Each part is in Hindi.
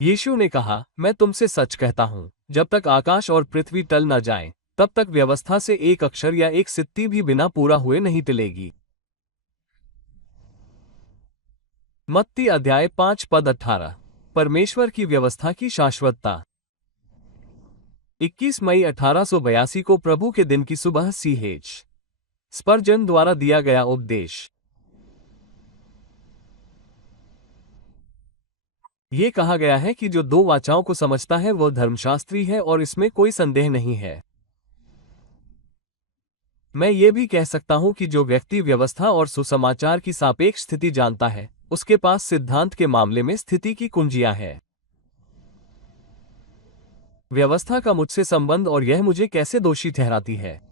यीशु ने कहा, मैं तुमसे सच कहता हूं, जब तक आकाश और पृथ्वी टल न जाएं, तब तक व्यवस्था से एक अक्षर या एक सित्ती भी बिना पूरा हुए नहीं टलेगी। मत्ती अध्याय 5 पद 18। परमेश्वर की व्यवस्था की शाश्वतता। 21 मई 1882 को प्रभु के दिन की सुबह C.H. स्पर्जन द्वारा दिया गया उपदेश। ये कहा गया है कि जो दो वाचाओं को समझता है वह धर्मशास्त्री है और इसमें कोई संदेह नहीं है। मैं ये भी कह सकता हूं कि जो व्यक्ति व्यवस्था और सुसमाचार की सापेक्ष स्थिति जानता है, उसके पास सिद्धांत के मामले में स्थिति की कुंजियां हैं। व्यवस्था का मुझसे संबंध और यह मुझे कैसे दोषी ठहराती है।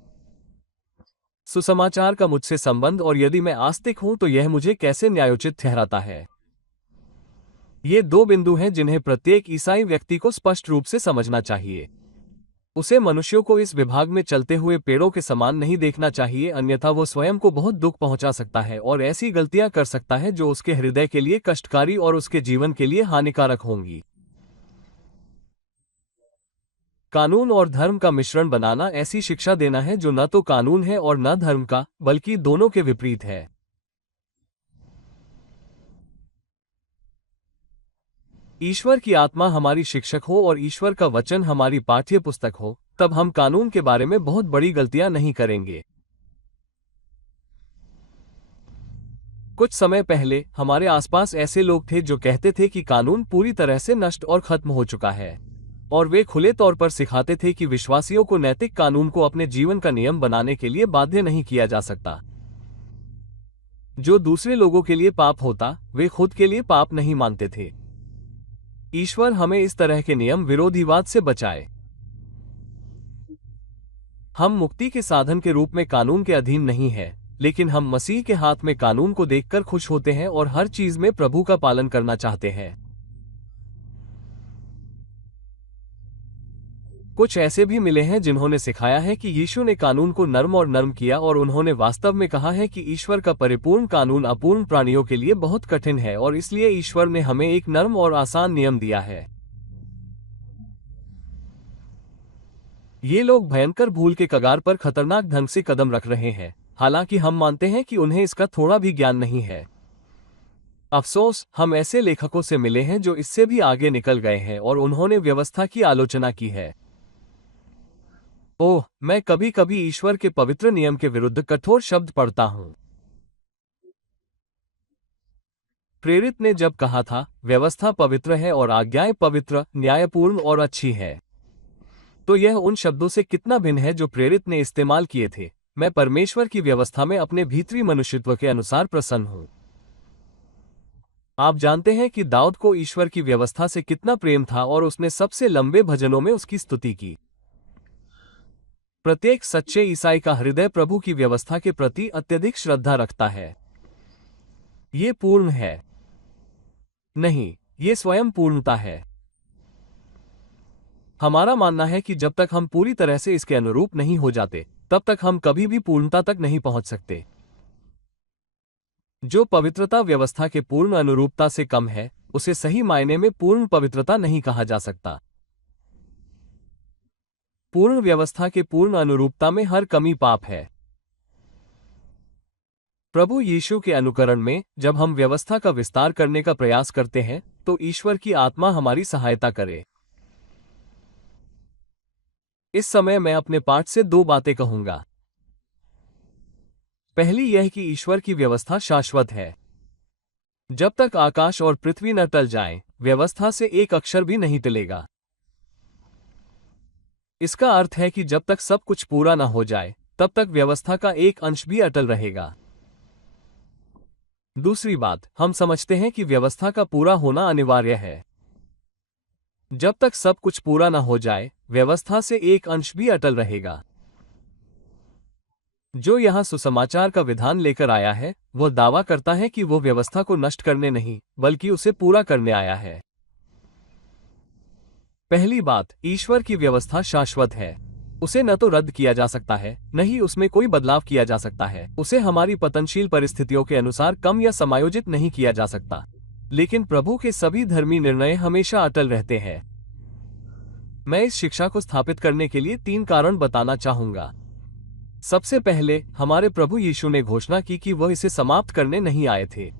सुसमाचार का मुझसे संबंध और यदि मैं आस्तिक हूं तो यह मुझे कैसे न्यायोचित ठहराता है। ये दो बिंदु हैं जिन्हें प्रत्येक ईसाई व्यक्ति को स्पष्ट रूप से समझना चाहिए। उसे मनुष्यों को इस विभाग में चलते हुए पेड़ों के समान नहीं देखना चाहिए, अन्यथा वो स्वयं को बहुत दुख पहुंचा सकता है और ऐसी गलतियां कर सकता है जो उसके हृदय के लिए कष्टकारी और उसके जीवन के लिए हानिकारक होंगी। कानून और धर्म का मिश्रण बनाना ऐसी शिक्षा देना है जो न तो कानून है और न धर्म का, बल्कि दोनों के विपरीत है। ईश्वर की आत्मा हमारी शिक्षक हो और ईश्वर का वचन हमारी पाठ्य पुस्तक हो, तब हम कानून के बारे में बहुत बड़ी गलतियां नहीं करेंगे। कुछ समय पहले हमारे आसपास ऐसे लोग थे जो कहते थे कि कानून पूरी तरह से नष्ट और खत्म हो चुका है, और वे खुले तौर पर सिखाते थे कि विश्वासियों को नैतिक कानून को अपने जीवन का नियम बनाने के लिए बाध्य नहीं किया जा सकता। जो दूसरे लोगों के लिए पाप होता, वे खुद के लिए पाप नहीं मानते थे। ईश्वर हमें इस तरह के नियम विरोधीवाद से बचाए। हम मुक्ति के साधन के रूप में कानून के अधीन नहीं हैं, लेकिन हम मसीह के हाथ में कानून को देखकर खुश होते हैं और हर चीज में प्रभु का पालन करना चाहते हैं। कुछ ऐसे भी मिले हैं जिन्होंने सिखाया है कि यीशु ने कानून को नर्म और नर्म किया और उन्होंने वास्तव में कहा है कि ईश्वर का परिपूर्ण कानून अपूर्ण प्राणियों के लिए बहुत कठिन है और इसलिए ईश्वर ने हमें एक नर्म और आसान नियम दिया है। ये लोग भयंकर भूल के कगार पर खतरनाक ढंग से कदम रख रहे हैं, हालांकि हम मानते हैं कि उन्हें इसका थोड़ा भी ज्ञान नहीं है। अफसोस, हम ऐसे लेखकों से मिले हैं जो इससे भी आगे निकल गए हैं और उन्होंने व्यवस्था की आलोचना की है। ओह, मैं कभी कभी ईश्वर के पवित्र नियम के विरुद्ध कठोर शब्द पढ़ता हूं। प्रेरित ने जब कहा था, व्यवस्था पवित्र है और आज्ञाएं पवित्र, न्यायपूर्ण और अच्छी है, तो यह उन शब्दों से कितना भिन्न है जो प्रेरित ने इस्तेमाल किए थे। मैं परमेश्वर की व्यवस्था में अपने भीतरी मनुष्यत्व के अनुसार प्रसन्न हूं। आप जानते हैं कि दाऊद को ईश्वर की व्यवस्था से कितना प्रेम था और उसने सबसे लंबे भजनों में उसकी स्तुति की। प्रत्येक सच्चे ईसाई का हृदय प्रभु की व्यवस्था के प्रति अत्यधिक श्रद्धा रखता है। ये पूर्ण है? नहीं, ये स्वयं पूर्णता है। हमारा मानना है कि जब तक हम पूरी तरह से इसके अनुरूप नहीं हो जाते, तब तक हम कभी भी पूर्णता तक नहीं पहुंच सकते। जो पवित्रता व्यवस्था के पूर्ण अनुरूपता से कम है, उसे सही मायने में पूर्ण पवित्रता नहीं कहा जा सकता। पूर्ण व्यवस्था के पूर्ण अनुरूपता में हर कमी पाप है। प्रभु यीशु के अनुकरण में जब हम व्यवस्था का विस्तार करने का प्रयास करते हैं, तो ईश्वर की आत्मा हमारी सहायता करे। इस समय मैं अपने पाठ से दो बातें कहूंगा। पहली यह कि ईश्वर की व्यवस्था शाश्वत है। जब तक आकाश और पृथ्वी न टल जाएं, व्यवस्था से एक अक्षर भी नहीं टलेगा। इसका अर्थ है कि जब तक सब कुछ पूरा न हो जाए, तब तक व्यवस्था का एक अंश भी अटल रहेगा। दूसरी बात, हम समझते हैं कि व्यवस्था का पूरा होना अनिवार्य है। जब तक सब कुछ पूरा न हो जाए, व्यवस्था से एक अंश भी अटल रहेगा। जो यहां सुसमाचार का विधान लेकर आया है, वह दावा करता है कि वो व्यवस्था को नष्ट करने नहीं, बल्कि उसे पूरा करने आया है। पहली बात, ईश्वर की व्यवस्था शाश्वत है। उसे न तो रद्द किया जा सकता है, न ही उसमें कोई बदलाव किया जा सकता है। उसे हमारी पतनशील परिस्थितियों के अनुसार कम या समायोजित नहीं किया जा सकता। लेकिन प्रभु के सभी धर्मी निर्णय हमेशा अटल रहते हैं। मैं इस शिक्षा को स्थापित करने के लिए 3 कारण बताना चाहूंगा। सबसे पहले, हमारे प्रभु यीशु ने घोषणा की कि वह इसे समाप्त करने नहीं आए थे।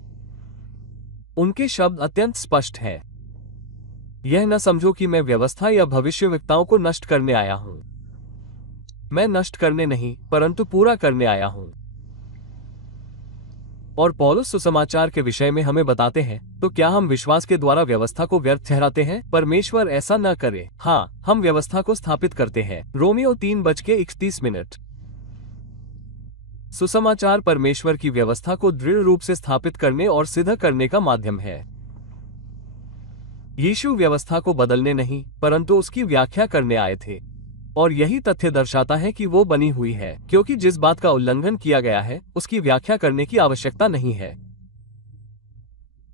उनके शब्द अत्यंत स्पष्ट हैं। यह न समझो कि मैं व्यवस्था या भविष्यवक्ताओं को नष्ट करने आया हूं। मैं नष्ट करने नहीं, परंतु पूरा करने आया हूं। और पौलुस सुसमाचार के विषय में हमें बताते हैं, तो क्या हम विश्वास के द्वारा व्यवस्था को व्यर्थ ठहराते हैं? परमेश्वर ऐसा न करे। हाँ, हम व्यवस्था को स्थापित करते हैं। रोमियो 3:31। सुसमाचार परमेश्वर की व्यवस्था को दृढ़ रूप से स्थापित करने और सिद्ध करने का माध्यम है। यीशु व्यवस्था को बदलने नहीं, परंतु उसकी व्याख्या करने आए थे। और यही तथ्य दर्शाता है कि वो बनी हुई है, क्योंकि जिस बात का उल्लंघन किया गया है उसकी व्याख्या करने की आवश्यकता नहीं है।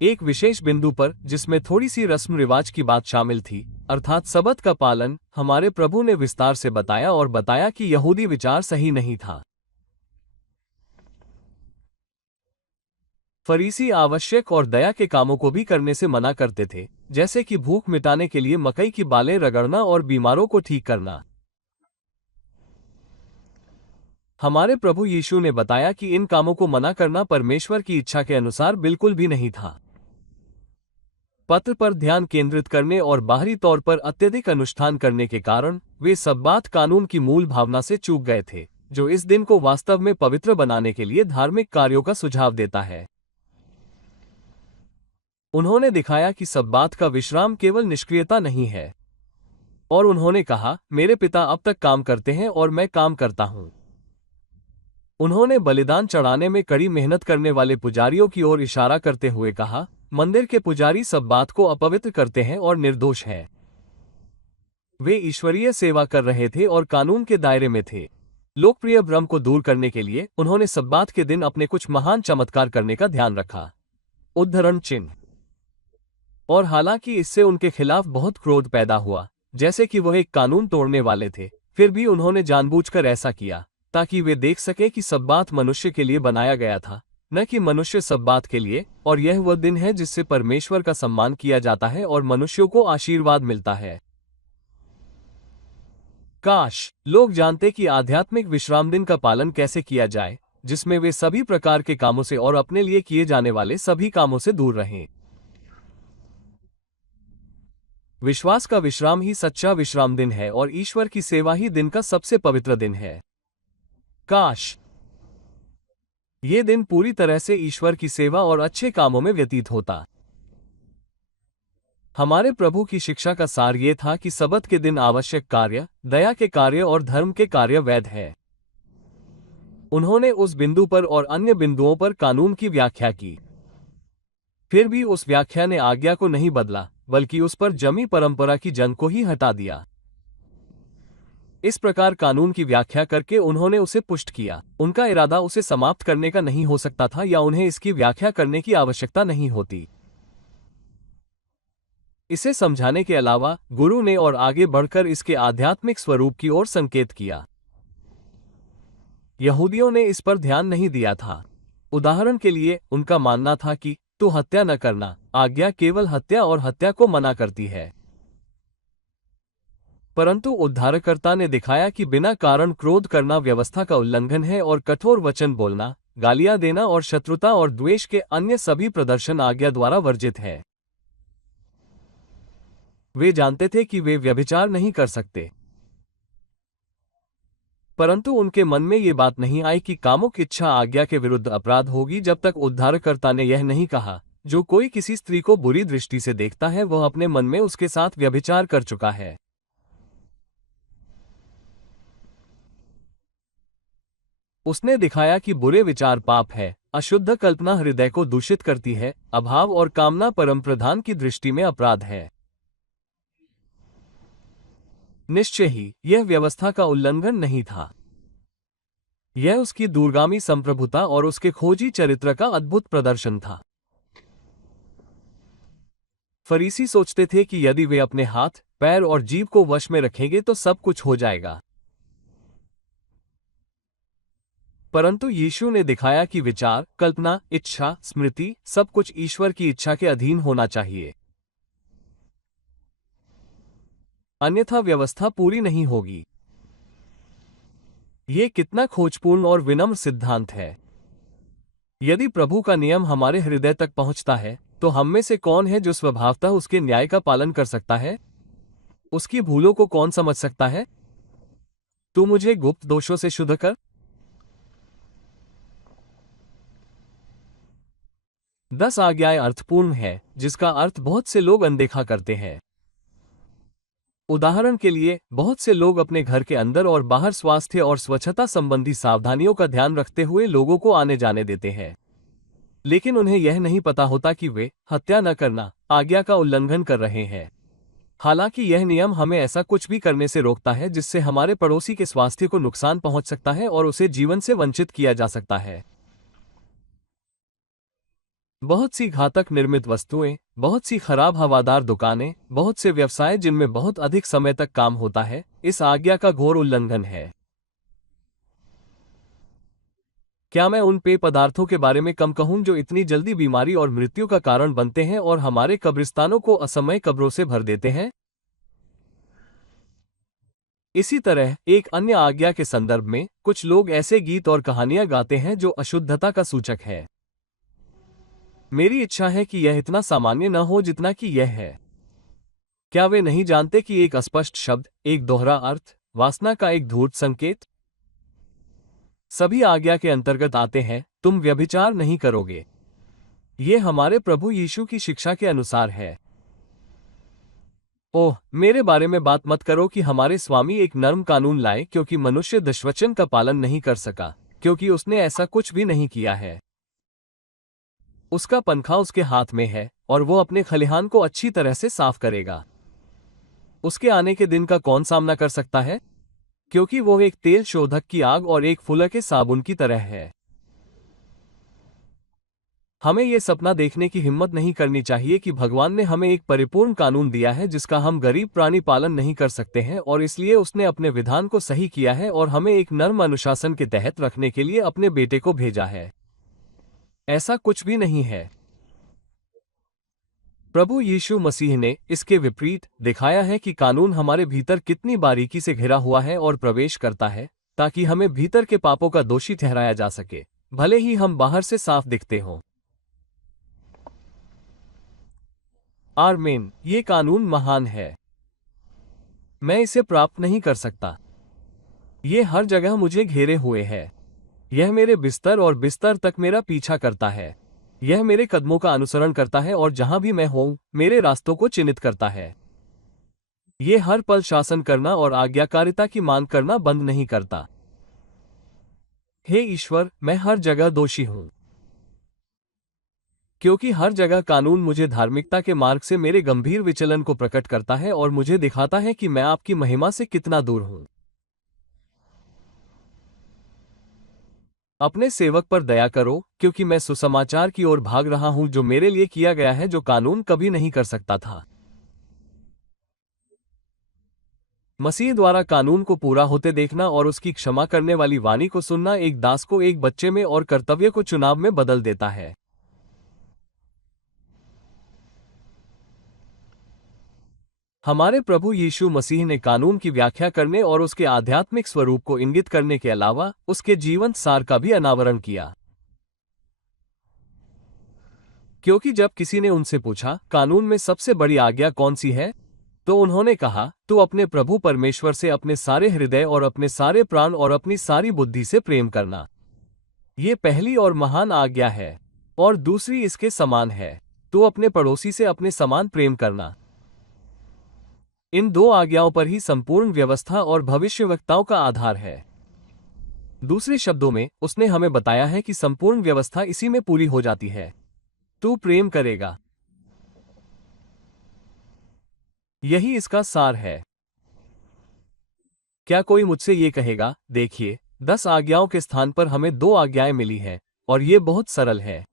एक विशेष बिंदु पर, जिसमें थोड़ी सी रस्म रिवाज की बात शामिल थी, अर्थात सबत का पालन, हमारे प्रभु ने विस्तार से बताया और बताया कि यहूदी विचार सही नहीं था। फरीसी आवश्यक और दया के कामों को भी करने से मना करते थे, जैसे कि भूख मिटाने के लिए मकई की बालें रगड़ना और बीमारों को ठीक करना। हमारे प्रभु यीशु ने बताया कि इन कामों को मना करना परमेश्वर की इच्छा के अनुसार बिल्कुल भी नहीं था। पत्र पर ध्यान केंद्रित करने और बाहरी तौर पर अत्यधिक अनुष्ठान करने के कारण वे सब्बात कानून की मूल भावना से चूक गए थे, जो इस दिन को वास्तव में पवित्र बनाने के लिए धार्मिक कार्यों का सुझाव देता है। उन्होंने दिखाया कि सब्बात का विश्राम केवल निष्क्रियता नहीं है। और उन्होंने कहा, मेरे पिता अब तक काम करते हैं और मैं काम करता हूं। उन्होंने बलिदान चढ़ाने में कड़ी मेहनत करने वाले पुजारियों की ओर इशारा करते हुए कहा, मंदिर के पुजारी सब्बात को अपवित्र करते हैं और निर्दोष हैं। वे ईश्वरीय सेवा कर रहे थे और कानून के दायरे में थे। लोकप्रिय भ्रम को दूर करने के लिए उन्होंने सब्बात के दिन अपने कुछ महान चमत्कार करने का ध्यान रखा। उद्धरण चिन्ह। और हालांकि इससे उनके खिलाफ बहुत क्रोध पैदा हुआ, जैसे कि वह एक कानून तोड़ने वाले थे, फिर भी उन्होंने जानबूझकर ऐसा किया ताकि वे देख सके कि सब्बात मनुष्य के लिए बनाया गया था, न कि मनुष्य सब्बात के लिए। और यह वह दिन है जिससे परमेश्वर का सम्मान किया जाता है और मनुष्यों को आशीर्वाद मिलता है। काश लोग जानते कि आध्यात्मिक विश्राम दिन का पालन कैसे किया जाए, जिसमें वे सभी प्रकार के कामों से और अपने लिए किए जाने वाले सभी कामों से दूर रहें। विश्वास का विश्राम ही सच्चा विश्राम दिन है और ईश्वर की सेवा ही दिन का सबसे पवित्र दिन है। काश ये दिन पूरी तरह से ईश्वर की सेवा और अच्छे कामों में व्यतीत होता। हमारे प्रभु की शिक्षा का सार ये था कि सबत के दिन आवश्यक कार्य, दया के कार्य और धर्म के कार्य वैध है। उन्होंने उस बिंदु पर और अन्य बिंदुओं पर कानून की व्याख्या की। फिर भी उस व्याख्या ने आज्ञा को नहीं बदला, बल्कि उस पर जमी परंपरा की जंग को ही हटा दिया। इस प्रकार कानून की व्याख्या करके उन्होंने उसे पुष्ट किया। उनका इरादा उसे समाप्त करने का नहीं हो सकता था या उन्हें इसकी व्याख्या करने की आवश्यकता नहीं होती। इसे समझाने के अलावा गुरु ने और आगे बढ़कर इसके आध्यात्मिक स्वरूप की ओर संकेत किया। यहूदियों ने इस पर ध्यान नहीं दिया था। उदाहरण के लिए, उनका मानना था कि तू हत्या न करना आज्ञा केवल हत्या और हत्या को मना करती है। परंतु उद्धारकर्ता ने दिखाया कि बिना कारण क्रोध करना व्यवस्था का उल्लंघन है और कठोर वचन बोलना, गालियां देना और शत्रुता और द्वेष के अन्य सभी प्रदर्शन आज्ञा द्वारा वर्जित है। वे जानते थे कि वे व्यभिचार नहीं कर सकते, परंतु उनके मन में ये बात नहीं आई कि कामुक इच्छा आज्ञा के विरुद्ध अपराध होगी जब तक उद्धारकर्ता ने यह नहीं कहा, जो कोई किसी स्त्री को बुरी दृष्टि से देखता है वह अपने मन में उसके साथ व्यभिचार कर चुका है। उसने दिखाया कि बुरे विचार पाप है, अशुद्ध कल्पना हृदय को दूषित करती है, अभाव और कामना परमप्रधान की दृष्टि में अपराध है। निश्चय ही यह व्यवस्था का उल्लंघन नहीं था। यह उसकी दूरगामी संप्रभुता और उसके खोजी चरित्र का अद्भुत प्रदर्शन था। फरीसी सोचते थे कि यदि वे अपने हाथ, पैर और जीभ को वश में रखेंगे तो सब कुछ हो जाएगा। परंतु यीशु ने दिखाया कि विचार, कल्पना, इच्छा, स्मृति, सब कुछ ईश्वर की इच्छा के अधीन होना चाहिए, अन्यथा व्यवस्था पूरी नहीं होगी। ये कितना खोजपूर्ण और विनम्र सिद्धांत है। यदि प्रभु का नियम हमारे हृदय तक पहुंचता है, तो हम में से कौन है जो स्वभावतः उसके न्याय का पालन कर सकता है? उसकी भूलों को कौन समझ सकता है? तू मुझे गुप्त दोषों से शुद्ध कर। 10 आज्ञाएं अर्थपूर्ण है, जिसका अर्थ बहुत से लोग अनदेखा करते हैं। उदाहरण के लिए, बहुत से लोग अपने घर के अंदर और बाहर स्वास्थ्य और स्वच्छता संबंधी सावधानियों का ध्यान रखते हुए लोगों को आने जाने देते हैं, लेकिन उन्हें यह नहीं पता होता कि वे हत्या न करना आज्ञा का उल्लंघन कर रहे हैं। हालांकि यह नियम हमें ऐसा कुछ भी करने से रोकता है जिससे हमारे पड़ोसी के स्वास्थ्य को नुकसान पहुंच सकता है और उसे जीवन से वंचित किया जा सकता है। बहुत सी घातक निर्मित वस्तुएं, बहुत सी खराब हवादार दुकानें, बहुत से व्यवसाय जिनमें बहुत अधिक समय तक काम होता है, इस आज्ञा का घोर उल्लंघन है। क्या मैं उन पेय पदार्थों के बारे में कम कहूं जो इतनी जल्दी बीमारी और मृत्यु का कारण बनते हैं और हमारे कब्रिस्तानों को असमय कब्रों से भर देते हैं? इसी तरह एक अन्य आज्ञा के संदर्भ में कुछ लोग ऐसे गीत और कहानियां गाते हैं जो अशुद्धता का सूचक है। मेरी इच्छा है कि यह इतना सामान्य न हो जितना कि यह है। क्या वे नहीं जानते कि एक अस्पष्ट शब्द, एक दोहरा अर्थ, वासना का एक धूर्त संकेत, सभी आज्ञा के अंतर्गत आते हैं? तुम व्यभिचार नहीं करोगे। ये हमारे प्रभु यीशु की शिक्षा के अनुसार है। ओह, मेरे बारे में बात मत करो कि हमारे स्वामी एक नर्म कानून लाए क्योंकि मनुष्य दशवचन का पालन नहीं कर सका, क्योंकि उसने ऐसा कुछ भी नहीं किया है। उसका पंखा उसके हाथ में है और वो अपने खलिहान को अच्छी तरह से साफ करेगा। उसके आने के दिन का कौन सामना कर सकता है? क्योंकि वो एक तेल शोधक की आग और एक फुलके साबुन की तरह है। हमें ये सपना देखने की हिम्मत नहीं करनी चाहिए कि भगवान ने हमें एक परिपूर्ण कानून दिया है जिसका हम गरीब प्राणी पालन नहीं कर सकते हैं, और इसलिए उसने अपने विधान को सही किया है और हमें एक नर्म अनुशासन के तहत रखने के लिए अपने बेटे को भेजा है। ऐसा कुछ भी नहीं है। प्रभु यीशु मसीह ने इसके विपरीत दिखाया है कि कानून हमारे भीतर कितनी बारीकी से घिरा हुआ है और प्रवेश करता है, ताकि हमें भीतर के पापों का दोषी ठहराया जा सके, भले ही हम बाहर से साफ दिखते हों। आमीन। ये कानून महान है। मैं इसे प्राप्त नहीं कर सकता। ये हर जगह मुझे घेरे हुए है। यह मेरे बिस्तर और बिस्तर तक मेरा पीछा करता है। यह मेरे कदमों का अनुसरण करता है और जहां भी मैं हूं, मेरे रास्तों को चिन्हित करता है। ये हर पल शासन करना और आज्ञाकारिता की मांग करना बंद नहीं करता। हे ईश्वर, मैं हर जगह दोषी हूं, क्योंकि हर जगह कानून मुझे धार्मिकता के मार्ग से मेरे गंभीर विचलन को प्रकट करता है और मुझे दिखाता है कि मैं आपकी महिमा से कितना दूर हूं। अपने सेवक पर दया करो, क्योंकि मैं सुसमाचार की ओर भाग रहा हूं जो मेरे लिए किया गया है, जो कानून कभी नहीं कर सकता था। मसीह द्वारा कानून को पूरा होते देखना और उसकी क्षमा करने वाली वाणी को सुनना एक दास को एक बच्चे में और कर्तव्य को चुनाव में बदल देता है। हमारे प्रभु यीशु मसीह ने कानून की व्याख्या करने और उसके आध्यात्मिक स्वरूप को इंगित करने के अलावा उसके जीवंत सार का भी अनावरण किया। क्योंकि जब किसी ने उनसे पूछा, कानून में सबसे बड़ी आज्ञा कौन सी है, तो उन्होंने कहा, तू अपने प्रभु परमेश्वर से अपने सारे हृदय और अपने सारे प्राण और अपनी सारी बुद्धि से प्रेम करना। ये पहली और महान आज्ञा है, और दूसरी इसके समान है, तू अपने पड़ोसी से अपने समान प्रेम करना। इन दो आज्ञाओं पर ही संपूर्ण व्यवस्था और भविष्यवक्ताओं का आधार है। दूसरे शब्दों में, उसने हमें बताया है कि संपूर्ण व्यवस्था इसी में पूरी हो जाती है। तू प्रेम करेगा। यही इसका सार है। क्या कोई मुझसे ये कहेगा, देखिए, 10 आज्ञाओं के स्थान पर हमें 2 आज्ञाएं मिली हैं, और ये बहुत सरल है?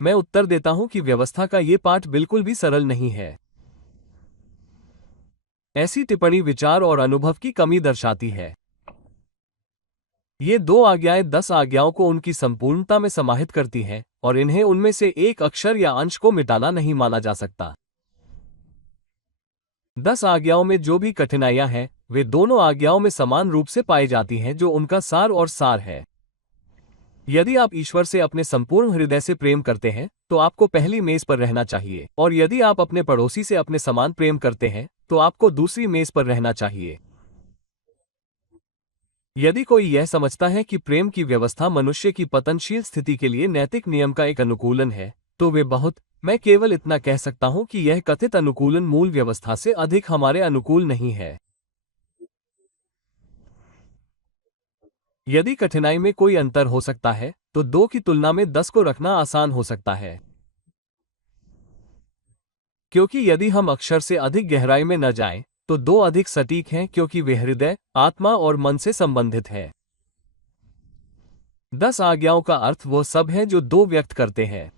मैं उत्तर देता हूं कि व्यवस्था का ये पाठ बिल्कुल भी सरल नहीं है। ऐसी टिप्पणी विचार और अनुभव की कमी दर्शाती है। ये 2 आज्ञाएं 10 आज्ञाओं को उनकी संपूर्णता में समाहित करती हैं और इन्हें उनमें से एक अक्षर या अंश को मिटाना नहीं माना जा सकता। 10 आज्ञाओं में जो भी कठिनाइयां हैं वे दोनों आज्ञाओं में समान रूप से पाई जाती हैं, जो उनका सार और सार है। यदि आप ईश्वर से अपने संपूर्ण हृदय से प्रेम करते हैं तो आपको पहली मेज पर रहना चाहिए, और यदि आप अपने पड़ोसी से अपने समान प्रेम करते हैं तो आपको दूसरी मेज पर रहना चाहिए। यदि कोई यह समझता है कि प्रेम की व्यवस्था मनुष्य की पतनशील स्थिति के लिए नैतिक नियम का एक अनुकूलन है, तो वे मैं केवल इतना कह सकता हूं कि यह कथित अनुकूलन मूल व्यवस्था से अधिक हमारे अनुकूल नहीं है। यदि कठिनाई में कोई अंतर हो सकता है तो 2 की तुलना में 10 को रखना आसान हो सकता है, क्योंकि यदि हम अक्षर से अधिक गहराई में न जाएं, तो 2 अधिक सटीक हैं क्योंकि वे हृदय, आत्मा और मन से संबंधित हैं। 10 आज्ञाओं का अर्थ वो सब है जो 2 व्यक्त करते हैं।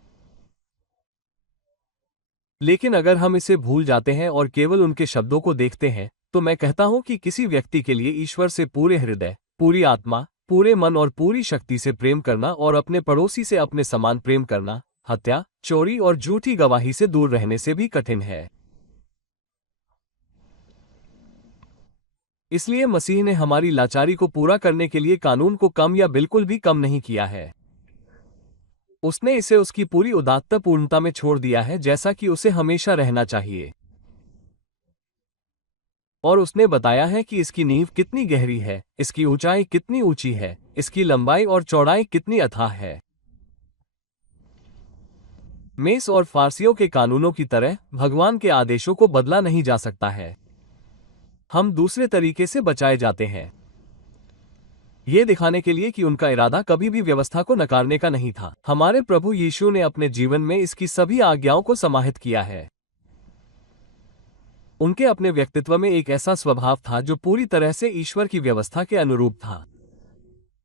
लेकिन अगर हम इसे भूल जाते हैं और केवल उनके शब्दों को देखते हैं, तो मैं कहता हूं कि किसी व्यक्ति के लिए ईश्वर से पूरे हृदय, पूरी आत्मा, पूरे मन और पूरी शक्ति से प्रेम करना और अपने पड़ोसी से अपने समान प्रेम करना, हत्या, चोरी और झूठी गवाही से दूर रहने से भी कठिन है। इसलिए मसीह ने हमारी लाचारी को पूरा करने के लिए कानून को कम या बिल्कुल भी कम नहीं किया है। उसने इसे उसकी पूरी उदात्त पूर्णता में छोड़ दिया है, जैसा कि उसे हमेशा रहना चाहिए। और उसने बताया है कि इसकी नींव कितनी गहरी है, इसकी ऊंचाई कितनी ऊंची है, इसकी लंबाई और चौड़ाई कितनी अथाह है। मेस और फारसियों के कानूनों की तरह भगवान के आदेशों को बदला नहीं जा सकता है। हम दूसरे तरीके से बचाए जाते हैं, ये दिखाने के लिए कि उनका इरादा कभी भी व्यवस्था को नकारने का नहीं था। हमारे प्रभु यीशु ने अपने जीवन में इसकी सभी आज्ञाओं को समाहित किया है। उनके अपने व्यक्तित्व में एक ऐसा स्वभाव था जो पूरी तरह से ईश्वर की व्यवस्था के अनुरूप था,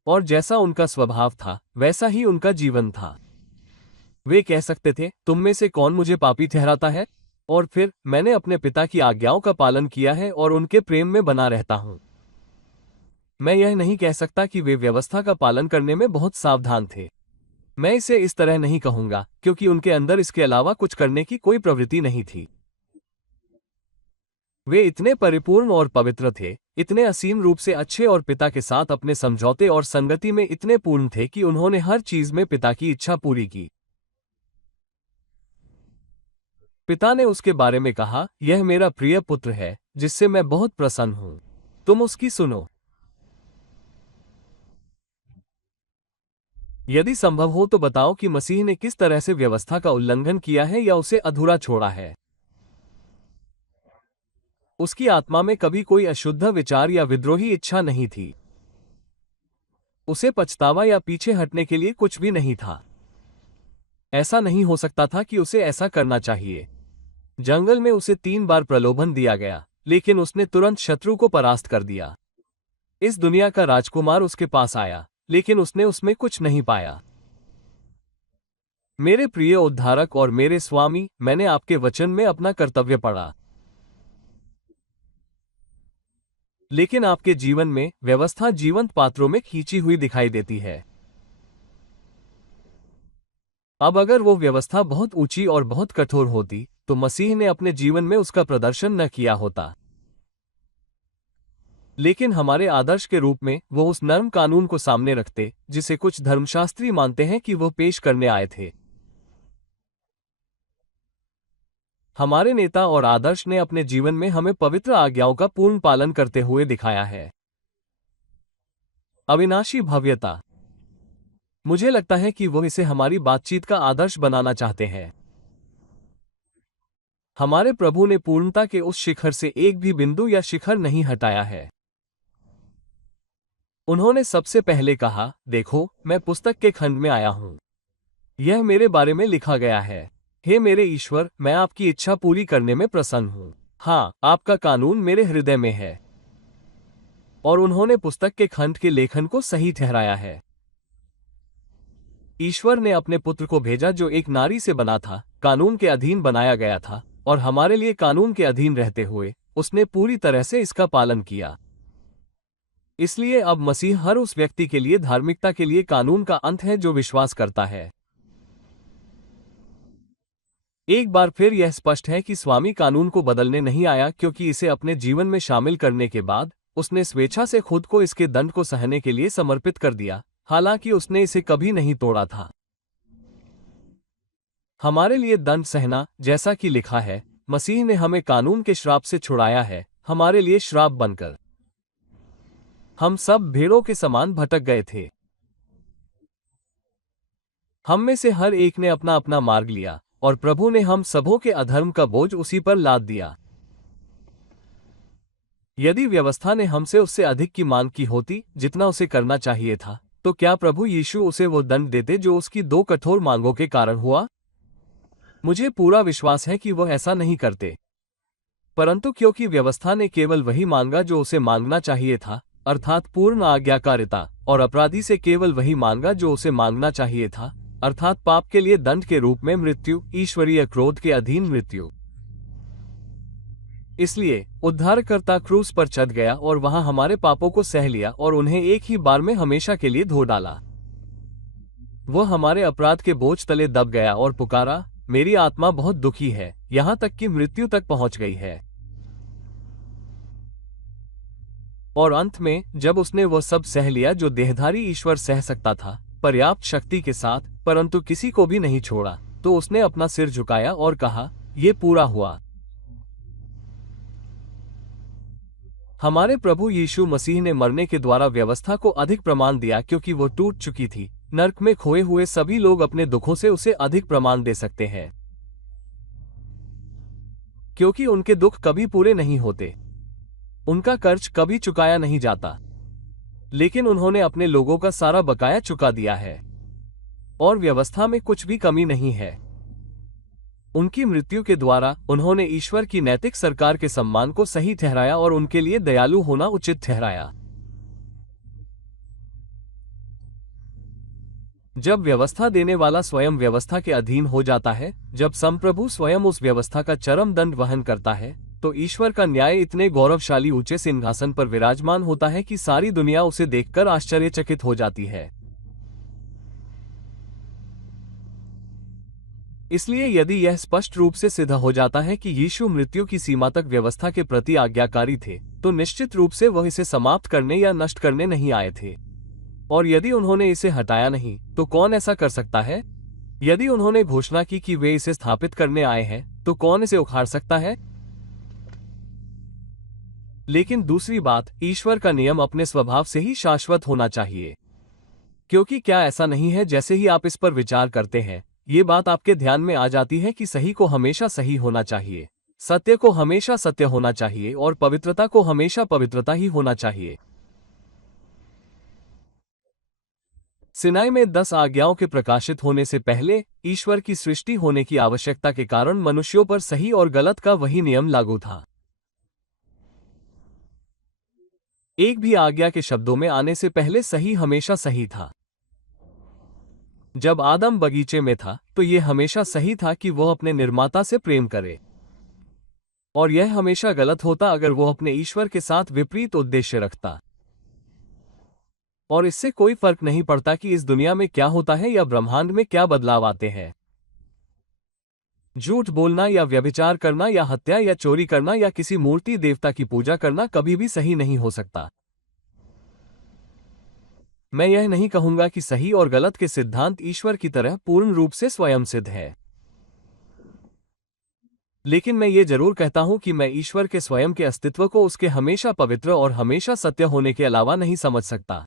और जैसा उनका स्वभाव था वैसा ही उनका जीवन था। वे कह सकते थे, तुम में से कौन मुझे पापी ठहराता है? और फिर, मैंने अपने पिता की आज्ञाओं का पालन किया है और उनके प्रेम में बना रहता हूं। मैं यह नहीं कह सकता कि वे व्यवस्था का पालन करने में बहुत सावधान थे। मैं इसे इस तरह नहीं कहूंगा, क्योंकि उनके अंदर इसके अलावा कुछ करने की कोई प्रवृत्ति नहीं थी। वे इतने परिपूर्ण और पवित्र थे, इतने असीम रूप से अच्छे और पिता के साथ अपने समझौते और संगति में इतने पूर्ण थे कि उन्होंने हर चीज में पिता की इच्छा पूरी की। पिता ने उसके बारे में कहा, यह मेरा प्रिय पुत्र है जिससे मैं बहुत प्रसन्न हूं, तुम उसकी सुनो। यदि संभव हो तो बताओ कि मसीह ने किस तरह से व्यवस्था का उल्लंघन किया है या उसे अधूरा छोड़ा है। उसकी आत्मा में कभी कोई अशुद्ध विचार या विद्रोही इच्छा नहीं थी। उसे पछतावा या पीछे हटने के लिए कुछ भी नहीं था। ऐसा नहीं हो सकता था कि उसे ऐसा करना चाहिए। जंगल में उसे 3 बार प्रलोभन दिया गया, लेकिन उसने तुरंत शत्रु को परास्त कर दिया। इस दुनिया का राजकुमार उसके पास आया, लेकिन उसने उसमें कुछ नहीं पाया। मेरे प्रिय उद्धारक और मेरे स्वामी, मैंने आपके वचन में अपना कर्तव्य पढ़ा, लेकिन आपके जीवन में व्यवस्था जीवंत पात्रों में खींची हुई दिखाई देती है। अब अगर वो व्यवस्था बहुत ऊंची और बहुत कठोर होती तो मसीह ने अपने जीवन में उसका प्रदर्शन न किया होता। लेकिन हमारे आदर्श के रूप में वो उस नर्म कानून को सामने रखते जिसे कुछ धर्मशास्त्री मानते हैं कि वो पेश करने आए थे। हमारे नेता और आदर्श ने अपने जीवन में हमें पवित्र आज्ञाओं का पूर्ण पालन करते हुए दिखाया है। अविनाशी भव्यता। मुझे लगता है कि वो इसे हमारी बातचीत का आदर्श बनाना चाहते हैं। हमारे प्रभु ने पूर्णता के उस शिखर से एक भी बिंदु या शिखर नहीं हटाया है। उन्होंने सबसे पहले कहा, देखो, मैं पुस्तक के खंड में आया हूं। यह मेरे बारे में लिखा गया है। हे मेरे ईश्वर, मैं आपकी इच्छा पूरी करने में प्रसन्न हूं। हाँ, आपका कानून मेरे हृदय में है। और उन्होंने पुस्तक के खंड के लेखन को सही ठहराया है। ईश्वर ने अपने पुत्र को भेजा जो एक नारी से बना था, कानून के अधीन बनाया गया था, और हमारे लिए कानून के अधीन रहते हुए उसने पूरी तरह से इसका पालन किया। इसलिए अब मसीह हर उस व्यक्ति के लिए धार्मिकता के लिए कानून का अंत है जो विश्वास करता है। एक बार फिर यह स्पष्ट है कि स्वामी कानून को बदलने नहीं आया, क्योंकि इसे अपने जीवन में शामिल करने के बाद उसने स्वेच्छा से खुद को इसके दंड को सहने के लिए समर्पित कर दिया, हालांकि उसने इसे कभी नहीं तोड़ा था। हमारे लिए दंड सहना, जैसा कि लिखा है, मसीह ने हमें कानून के श्राप से छुड़ाया है, हमारे लिए श्राप बनकर। हम सब भेड़ों के समान भटक गए थे। हम में से हर एक ने अपना अपना मार्ग लिया और प्रभु ने हम सबों के अधर्म का बोझ उसी पर लाद दिया। यदि व्यवस्था ने हमसे उससे अधिक की मांग की होती जितना उसे करना चाहिए था, तो क्या प्रभु यीशु उसे वो दंड देते जो उसकी 2 कठोर मांगों के कारण हुआ? मुझे पूरा विश्वास है कि वह ऐसा नहीं करते। परंतु क्योंकि व्यवस्था ने केवल वही मांगा जो उसे मांगना चाहिए था, अर्थात पूर्ण आज्ञाकारिता, और अपराधी से केवल वही मांगा जो उसे मांगना चाहिए था, अर्थात पाप के लिए दंड के रूप में मृत्यु, ईश्वरीय क्रोध के अधीन मृत्यु। इसलिए उद्धारकर्ता क्रूस पर चढ़ गया और वहां हमारे पापों को सह लिया और उन्हें एक ही बार में हमेशा के लिए धो डाला। वह हमारे अपराध के बोझ तले दब गया और पुकारा, मेरी आत्मा बहुत दुखी है, यहां तक कि मृत्यु तक पहुंच गई है। और अंत में जब उसने वह सब सह लिया जो देहधारी ईश्वर सह सकता था, पर्याप्त शक्ति के साथ, परंतु किसी को भी नहीं छोड़ा, तो उसने अपना सिर झुकाया और कहा, यह पूरा हुआ। हमारे प्रभु यीशु मसीह ने मरने के द्वारा व्यवस्था को अधिक प्रमाण दिया, क्योंकि वो टूट चुकी थी। नर्क में खोए हुए सभी लोग अपने दुखों से उसे अधिक प्रमाण दे सकते हैं, क्योंकि उनके दुख कभी पूरे नहीं होते, उनका कर्ज कभी चुकाया नहीं जाता। लेकिन उन्होंने अपने लोगों का सारा बकाया चुका दिया है और व्यवस्था में कुछ भी कमी नहीं है। उनकी मृत्यु के द्वारा उन्होंने ईश्वर की नैतिक सरकार के सम्मान को सही ठहराया और उनके लिए दयालु होना उचित ठहराया। जब व्यवस्था देने वाला स्वयं व्यवस्था के अधीन हो जाता है, जब संप्रभु स्वयं उस व्यवस्था का चरम दंड वहन करता है, तो ईश्वर का न्याय इतने गौरवशाली ऊंचे सिंहासन पर विराजमान होता है कि सारी दुनिया उसे देखकर आश्चर्यचकित हो जाती है। इसलिए यदि यह स्पष्ट रूप से सिद्ध हो जाता है कि यीशु मृत्यु की सीमा तक व्यवस्था के प्रति आज्ञाकारी थे, तो निश्चित रूप से वह इसे समाप्त करने या नष्ट करने नहीं आए थे। और यदि उन्होंने इसे हटाया नहीं, तो कौन ऐसा कर सकता है? यदि उन्होंने घोषणा की कि वे इसे स्थापित करने आए हैं, तो कौन इसे उखाड़ सकता है? लेकिन दूसरी बात, ईश्वर का नियम अपने स्वभाव से ही शाश्वत होना चाहिए। क्योंकि क्या ऐसा नहीं है, जैसे ही आप इस पर विचार करते हैं, ये बात आपके ध्यान में आ जाती है कि सही को हमेशा सही होना चाहिए, सत्य को हमेशा सत्य होना चाहिए और पवित्रता को हमेशा पवित्रता ही होना चाहिए। सिनाई में 10 आज्ञाओं के प्रकाशित होने से पहले ईश्वर की सृष्टि होने की आवश्यकता के कारण मनुष्यों पर सही और गलत का वही नियम लागू था। एक भी आज्ञा के शब्दों में आने से पहले सही हमेशा सही था। जब आदम बगीचे में था, तो यह हमेशा सही था कि वह अपने निर्माता से प्रेम करे, और यह हमेशा गलत होता अगर वह अपने ईश्वर के साथ विपरीत उद्देश्य रखता। और इससे कोई फर्क नहीं पड़ता कि इस दुनिया में क्या होता है या ब्रह्मांड में क्या बदलाव आते हैं। झूठ बोलना या व्यभिचार करना या हत्या या चोरी करना या किसी मूर्ति देवता की पूजा करना कभी भी सही नहीं हो सकता। मैं यह नहीं कहूंगा कि सही और गलत के सिद्धांत ईश्वर की तरह पूर्ण रूप से स्वयं सिद्ध है, लेकिन मैं ये जरूर कहता हूं कि मैं ईश्वर के स्वयं के अस्तित्व को उसके हमेशा पवित्र और हमेशा सत्य होने के अलावा नहीं समझ सकता।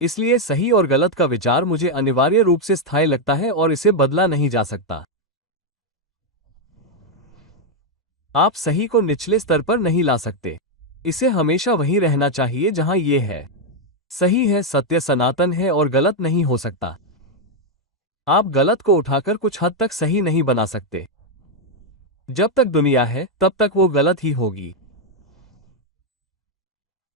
इसलिए सही और गलत का विचार मुझे अनिवार्य रूप से स्थायी लगता है और इसे बदला नहीं जा सकता। आप सही को निचले स्तर पर नहीं ला सकते, इसे हमेशा वहीं रहना चाहिए जहां ये है। सही है, सत्य सनातन है और गलत नहीं हो सकता। आप गलत को उठाकर कुछ हद तक सही नहीं बना सकते। जब तक दुनिया है तब तक वो गलत ही होगी।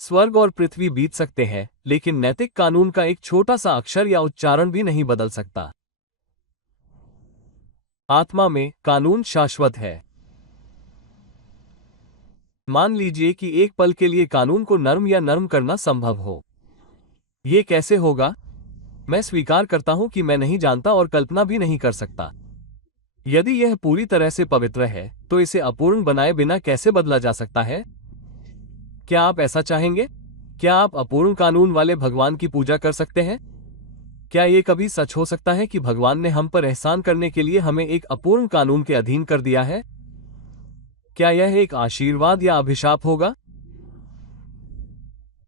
स्वर्ग और पृथ्वी बीत सकते हैं, लेकिन नैतिक कानून का एक छोटा सा अक्षर या उच्चारण भी नहीं बदल सकता। आत्मा में कानून शाश्वत है। मान लीजिए कि एक पल के लिए कानून को नर्म या नर्म करना संभव हो। ये कैसे होगा? मैं स्वीकार करता हूं कि मैं नहीं जानता और कल्पना भी नहीं कर सकता। यदि यह पूरी तरह से पवित्र है, तो इसे अपूर्ण बनाए बिना कैसे बदला जा सकता है? क्या आप ऐसा चाहेंगे? क्या आप अपूर्ण कानून वाले भगवान की पूजा कर सकते हैं? क्या ये कभी सच हो सकता है कि भगवान ने हम पर एहसान करने के लिए हमें एक अपूर्ण कानून के अधीन कर दिया है? क्या यह एक आशीर्वाद या अभिशाप होगा?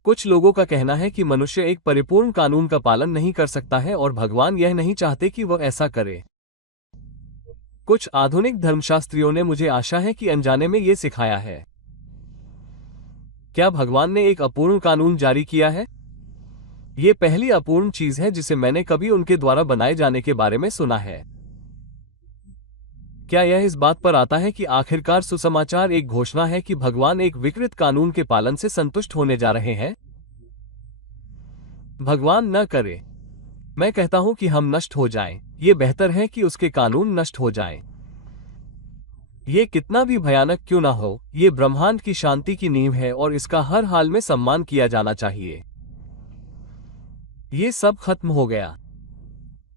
कुछ लोगों का कहना है कि मनुष्य एक परिपूर्ण कानून का पालन नहीं कर सकता है और भगवान यह नहीं चाहते कि वह ऐसा करे। कुछ आधुनिक धर्मशास्त्रियों ने, मुझे आशा है कि अनजाने में ये सिखाया है। क्या भगवान ने एक अपूर्ण कानून जारी किया है? ये पहली अपूर्ण चीज है जिसे मैंने कभी उनके द्वारा बनाए जाने के बारे में सुना है। क्या यह इस बात पर आता है कि आखिरकार सुसमाचार एक घोषणा है कि भगवान एक विकृत कानून के पालन से संतुष्ट होने जा रहे हैं? भगवान न करे। मैं कहता हूं कि हम नष्ट हो जाएं। ये बेहतर है कि उसके कानून नष्ट हो जाएं। ये कितना भी भयानक क्यों ना हो, ये ब्रह्मांड की शांति की नींव है और इसका हर हाल में सम्मान किया जाना चाहिए। ये सब खत्म हो गया।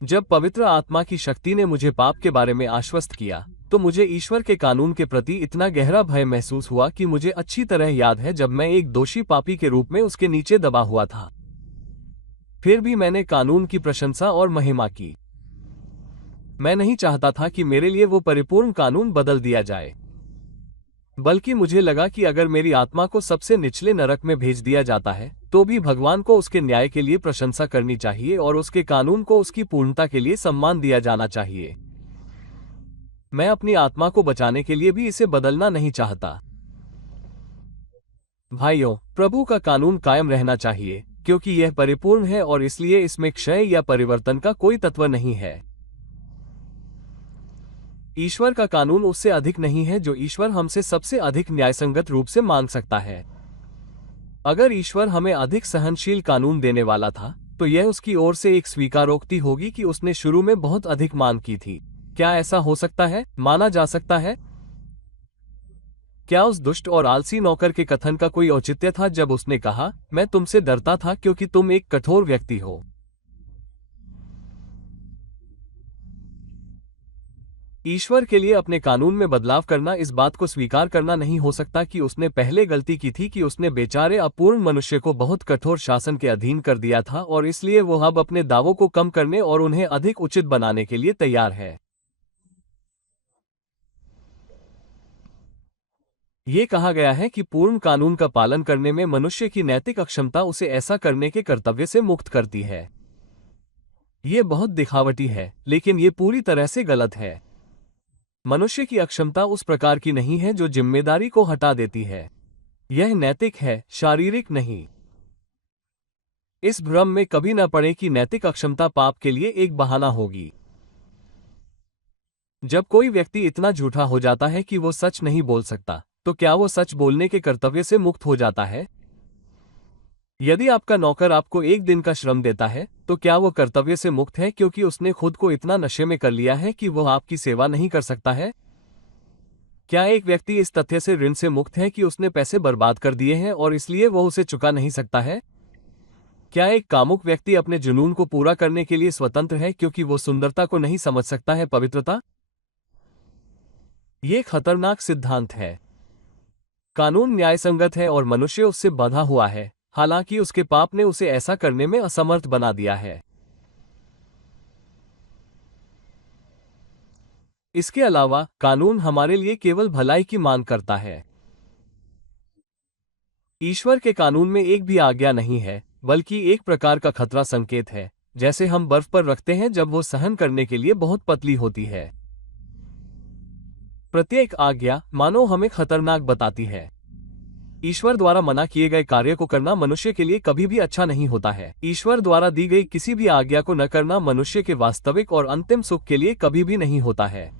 जब पवित्र आत्मा की शक्ति ने मुझे पाप के बारे में आश्वस्त किया, तो मुझे ईश्वर के कानून के प्रति इतना गहरा भय महसूस हुआ कि मुझे अच्छी तरह याद है जब मैं एक दोषी पापी के रूप में उसके नीचे दबा हुआ था। फिर भी मैंने कानून की प्रशंसा और महिमा की। मैं नहीं चाहता था कि मेरे लिए वो परिपूर्ण कानून बदल दिया जाए, बल्कि मुझे लगा कि अगर मेरी आत्मा को सबसे निचले नरक में भेज दिया जाता है, तो भी भगवान को उसके न्याय के लिए प्रशंसा करनी चाहिए और उसके कानून को उसकी पूर्णता के लिए सम्मान दिया जाना चाहिए। मैं अपनी आत्मा को बचाने के लिए भी इसे बदलना नहीं चाहता। भाइयों, प्रभु का कानून कायम रहना चाहिए, क्योंकि यह परिपूर्ण है और इसलिए इसमें क्षय या परिवर्तन का कोई तत्व नहीं है। ईश्वर का कानून उससे अधिक नहीं है जो ईश्वर हमसे सबसे अधिक न्यायसंगत रूप से मांग सकता है। अगर ईश्वर हमें अधिक सहनशील कानून देने वाला था, तो यह उसकी ओर से एक स्वीकारोक्ति होगी कि उसने शुरू में बहुत अधिक मांग की थी। क्या ऐसा हो सकता है? माना जा सकता है? क्या उस दुष्ट और आलसी नौकर के कथन का कोई औचित्य था जब उसने कहा, मैं तुमसे डरता था क्योंकि तुम एक कठोर व्यक्ति हो? ईश्वर के लिए अपने कानून में बदलाव करना इस बात को स्वीकार करना नहीं हो सकता कि उसने पहले गलती की थी कि उसने बेचारे अपूर्ण मनुष्य को बहुत कठोर शासन के अधीन कर दिया था और इसलिए वो अब अपने दावों को कम करने और उन्हें अधिक उचित बनाने के लिए तैयार है। ये कहा गया है कि पूर्ण कानून का पालन करने में मनुष्य की नैतिक अक्षमता उसे ऐसा करने के कर्तव्य से मुक्त करती है। ये बहुत दिखावटी है, लेकिन ये पूरी तरह से गलत है। मनुष्य की अक्षमता उस प्रकार की नहीं है जो जिम्मेदारी को हटा देती है। यह नैतिक है, शारीरिक नहीं। इस भ्रम में कभी न पड़े कि नैतिक अक्षमता पाप के लिए एक बहाना होगी। जब कोई व्यक्ति इतना झूठा हो जाता है कि वो सच नहीं बोल सकता, तो क्या वो सच बोलने के कर्तव्य से मुक्त हो जाता है? यदि आपका नौकर आपको एक दिन का श्रम देता है, तो क्या वो कर्तव्य से मुक्त है क्योंकि उसने खुद को इतना नशे में कर लिया है कि वह आपकी सेवा नहीं कर सकता है? क्या एक व्यक्ति इस तथ्य से ऋण से मुक्त है कि उसने पैसे बर्बाद कर दिए हैं और इसलिए वह उसे चुका नहीं सकता है? क्या एक कामुक व्यक्ति अपने जुनून को पूरा करने के लिए स्वतंत्र है क्योंकि वो सुंदरता को नहीं समझ सकता है पवित्रता? ये खतरनाक सिद्धांत है। कानून न्यायसंगत है और मनुष्य उससे बंधा हुआ है, हालांकि उसके पाप ने उसे ऐसा करने में असमर्थ बना दिया है। इसके अलावा कानून हमारे लिए केवल भलाई की मांग करता है। ईश्वर के कानून में एक भी आज्ञा नहीं है, बल्कि एक प्रकार का खतरा संकेत है, जैसे हम बर्फ पर रखते हैं जब वो सहन करने के लिए बहुत पतली होती है। प्रत्येक आज्ञा मानो हमें खतरनाक बताती है। ईश्वर द्वारा मना किए गए कार्य को करना मनुष्य के लिए कभी भी अच्छा नहीं होता है। ईश्वर द्वारा दी गई किसी भी आज्ञा को न करना मनुष्य के वास्तविक और अंतिम सुख के लिए कभी भी नहीं होता है।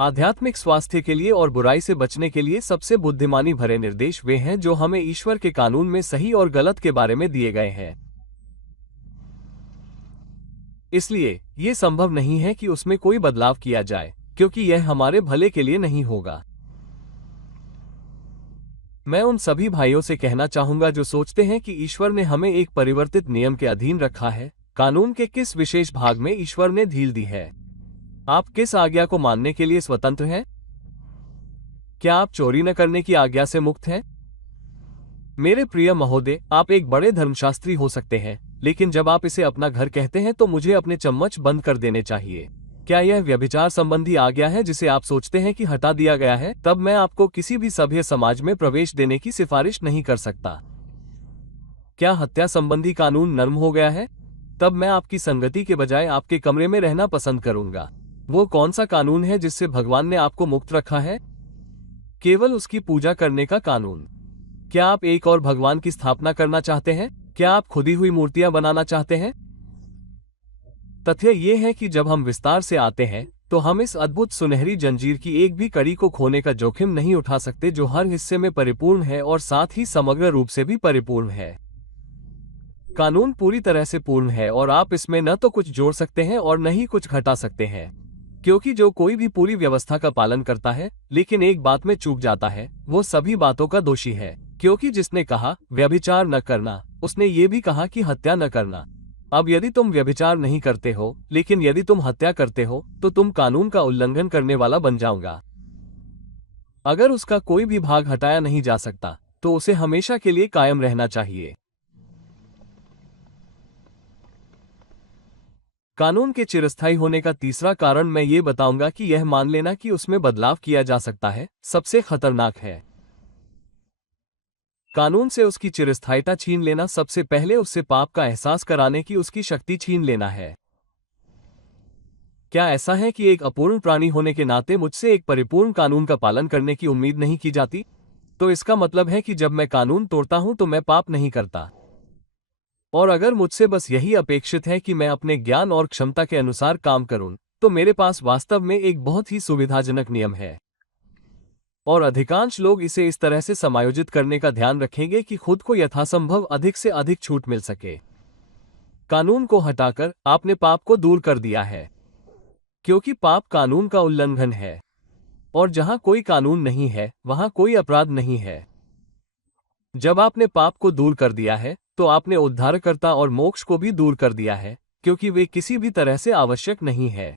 आध्यात्मिक स्वास्थ्य के लिए और बुराई से बचने के लिए सबसे बुद्धिमानी भरे निर्देश वे हैं जो हमें ईश्वर के कानून में सही और गलत के बारे में दिए गए हैं। इसलिए ये संभव नहीं है कि उसमें कोई बदलाव किया जाए, क्योंकि यह हमारे भले के लिए नहीं होगा। मैं उन सभी भाइयों से कहना चाहूंगा जो सोचते हैं कि ईश्वर ने हमें एक परिवर्तित नियम के अधीन रखा है, कानून के किस विशेष भाग में ईश्वर ने ढील दी है। आप किस आज्ञा को मानने के लिए स्वतंत्र हैं? क्या आप चोरी न करने की आज्ञा से मुक्त हैं? मेरे प्रिय महोदय, आप एक बड़े धर्मशास्त्री हो सकते हैं, लेकिन जब आप इसे अपना घर कहते हैं तो मुझे अपने चम्मच बंद कर देने चाहिए। क्या यह व्यभिचार संबंधी आज्ञा है जिसे आप सोचते हैं कि हटा दिया गया है? तब मैं आपको किसी भी सभ्य समाज में प्रवेश देने की सिफारिश नहीं कर सकता। क्या हत्या संबंधी कानून नर्म हो गया है? तब मैं आपकी संगति के बजाय आपके कमरे में रहना पसंद करूंगा। वो कौन सा कानून है जिससे भगवान ने आपको मुक्त रखा है? केवल उसकी पूजा करने का कानून। क्या आप एक और भगवान की स्थापना करना चाहते हैं? क्या आप खुदी हुई मूर्तियां बनाना चाहते हैं? तथ्य ये है कि जब हम विस्तार से आते हैं तो हम इस अद्भुत सुनहरी जंजीर की एक भी कड़ी को खोने का जोखिम नहीं उठा सकते जो हर हिस्से में परिपूर्ण है और साथ ही समग्र रूप से भी परिपूर्ण है। कानून पूरी तरह से पूर्ण है और आप इसमें न तो कुछ जोड़ सकते हैं और न ही कुछ घटा सकते हैं, क्योंकि जो कोई भी पूरी व्यवस्था का पालन करता है लेकिन एक बात में चूक जाता है, वो सभी बातों का दोषी है। क्योंकि जिसने कहा व्यभिचार न करना, उसने ये भी कहा कि हत्या न करना। अब यदि तुम व्यभिचार नहीं करते हो लेकिन यदि तुम हत्या करते हो तो तुम कानून का उल्लंघन करने वाला बन जाओगा। अगर उसका कोई भी भाग हटाया नहीं जा सकता तो उसे हमेशा के लिए कायम रहना चाहिए। कानून के चिरस्थायी होने का तीसरा कारण मैं ये बताऊंगा कि यह मान लेना कि उसमें बदलाव किया जा सकता है सबसे खतरनाक है। कानून से उसकी चिरस्थायिता छीन लेना सबसे पहले उससे पाप का एहसास कराने की उसकी शक्ति छीन लेना है। क्या ऐसा है कि एक अपूर्ण प्राणी होने के नाते मुझसे एक परिपूर्ण कानून का पालन करने की उम्मीद नहीं की जाती? तो इसका मतलब है कि जब मैं कानून तोड़ता हूं तो मैं पाप नहीं करता। और अगर मुझसे बस यही अपेक्षित है कि मैं अपने ज्ञान और क्षमता के अनुसार काम करूं, तो मेरे पास वास्तव में एक बहुत ही सुविधाजनक नियम है। और अधिकांश लोग इसे इस तरह से समायोजित करने का ध्यान रखेंगे कि खुद को यथासंभव अधिक से अधिक छूट मिल सके। कानून को हटाकर आपने पाप को दूर कर दिया है, क्योंकि पाप कानून का उल्लंघन है, और जहां कोई कानून नहीं है वहां कोई अपराध नहीं है। जब आपने पाप को दूर कर दिया है तो आपने उद्धारकर्ता और मोक्ष को भी दूर कर दिया है, क्योंकि वे किसी भी तरह से आवश्यक नहीं है।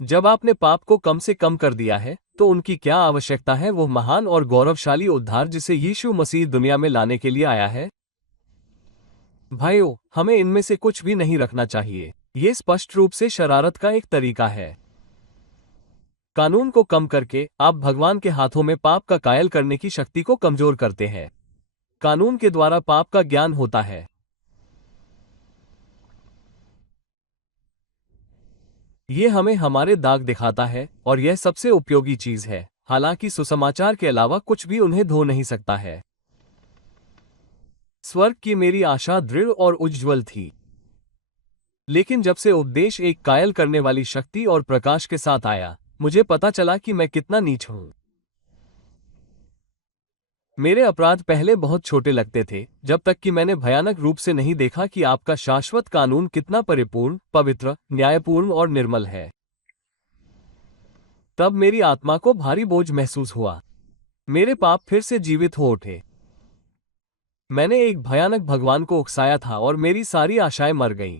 जब आपने पाप को कम से कम कर दिया है तो उनकी क्या आवश्यकता है वो महान और गौरवशाली उद्धार जिसे यीशु मसीह दुनिया में लाने के लिए आया है? भाइयों, हमें इनमें से कुछ भी नहीं रखना चाहिए। ये स्पष्ट रूप से शरारत का एक तरीका है। कानून को कम करके आप भगवान के हाथों में पाप का कायल करने की शक्ति को कमजोर करते हैं। कानून के द्वारा पाप का ज्ञान होता है। ये हमें हमारे दाग दिखाता है और यह सबसे उपयोगी चीज है, हालांकि सुसमाचार के अलावा कुछ भी उन्हें धो नहीं सकता है। स्वर्ग की मेरी आशा दृढ़ और उज्ज्वल थी, लेकिन जब से उपदेश एक कायल करने वाली शक्ति और प्रकाश के साथ आया, मुझे पता चला कि मैं कितना नीच हूं। मेरे अपराध पहले बहुत छोटे लगते थे, जब तक कि मैंने भयानक रूप से नहीं देखा कि आपका शाश्वत कानून कितना परिपूर्ण, पवित्र, न्यायपूर्ण और निर्मल है। तब मेरी आत्मा को भारी बोझ महसूस हुआ। मेरे पाप फिर से जीवित हो उठे। मैंने एक भयानक भगवान को उकसाया था और मेरी सारी आशाएं मर गईं।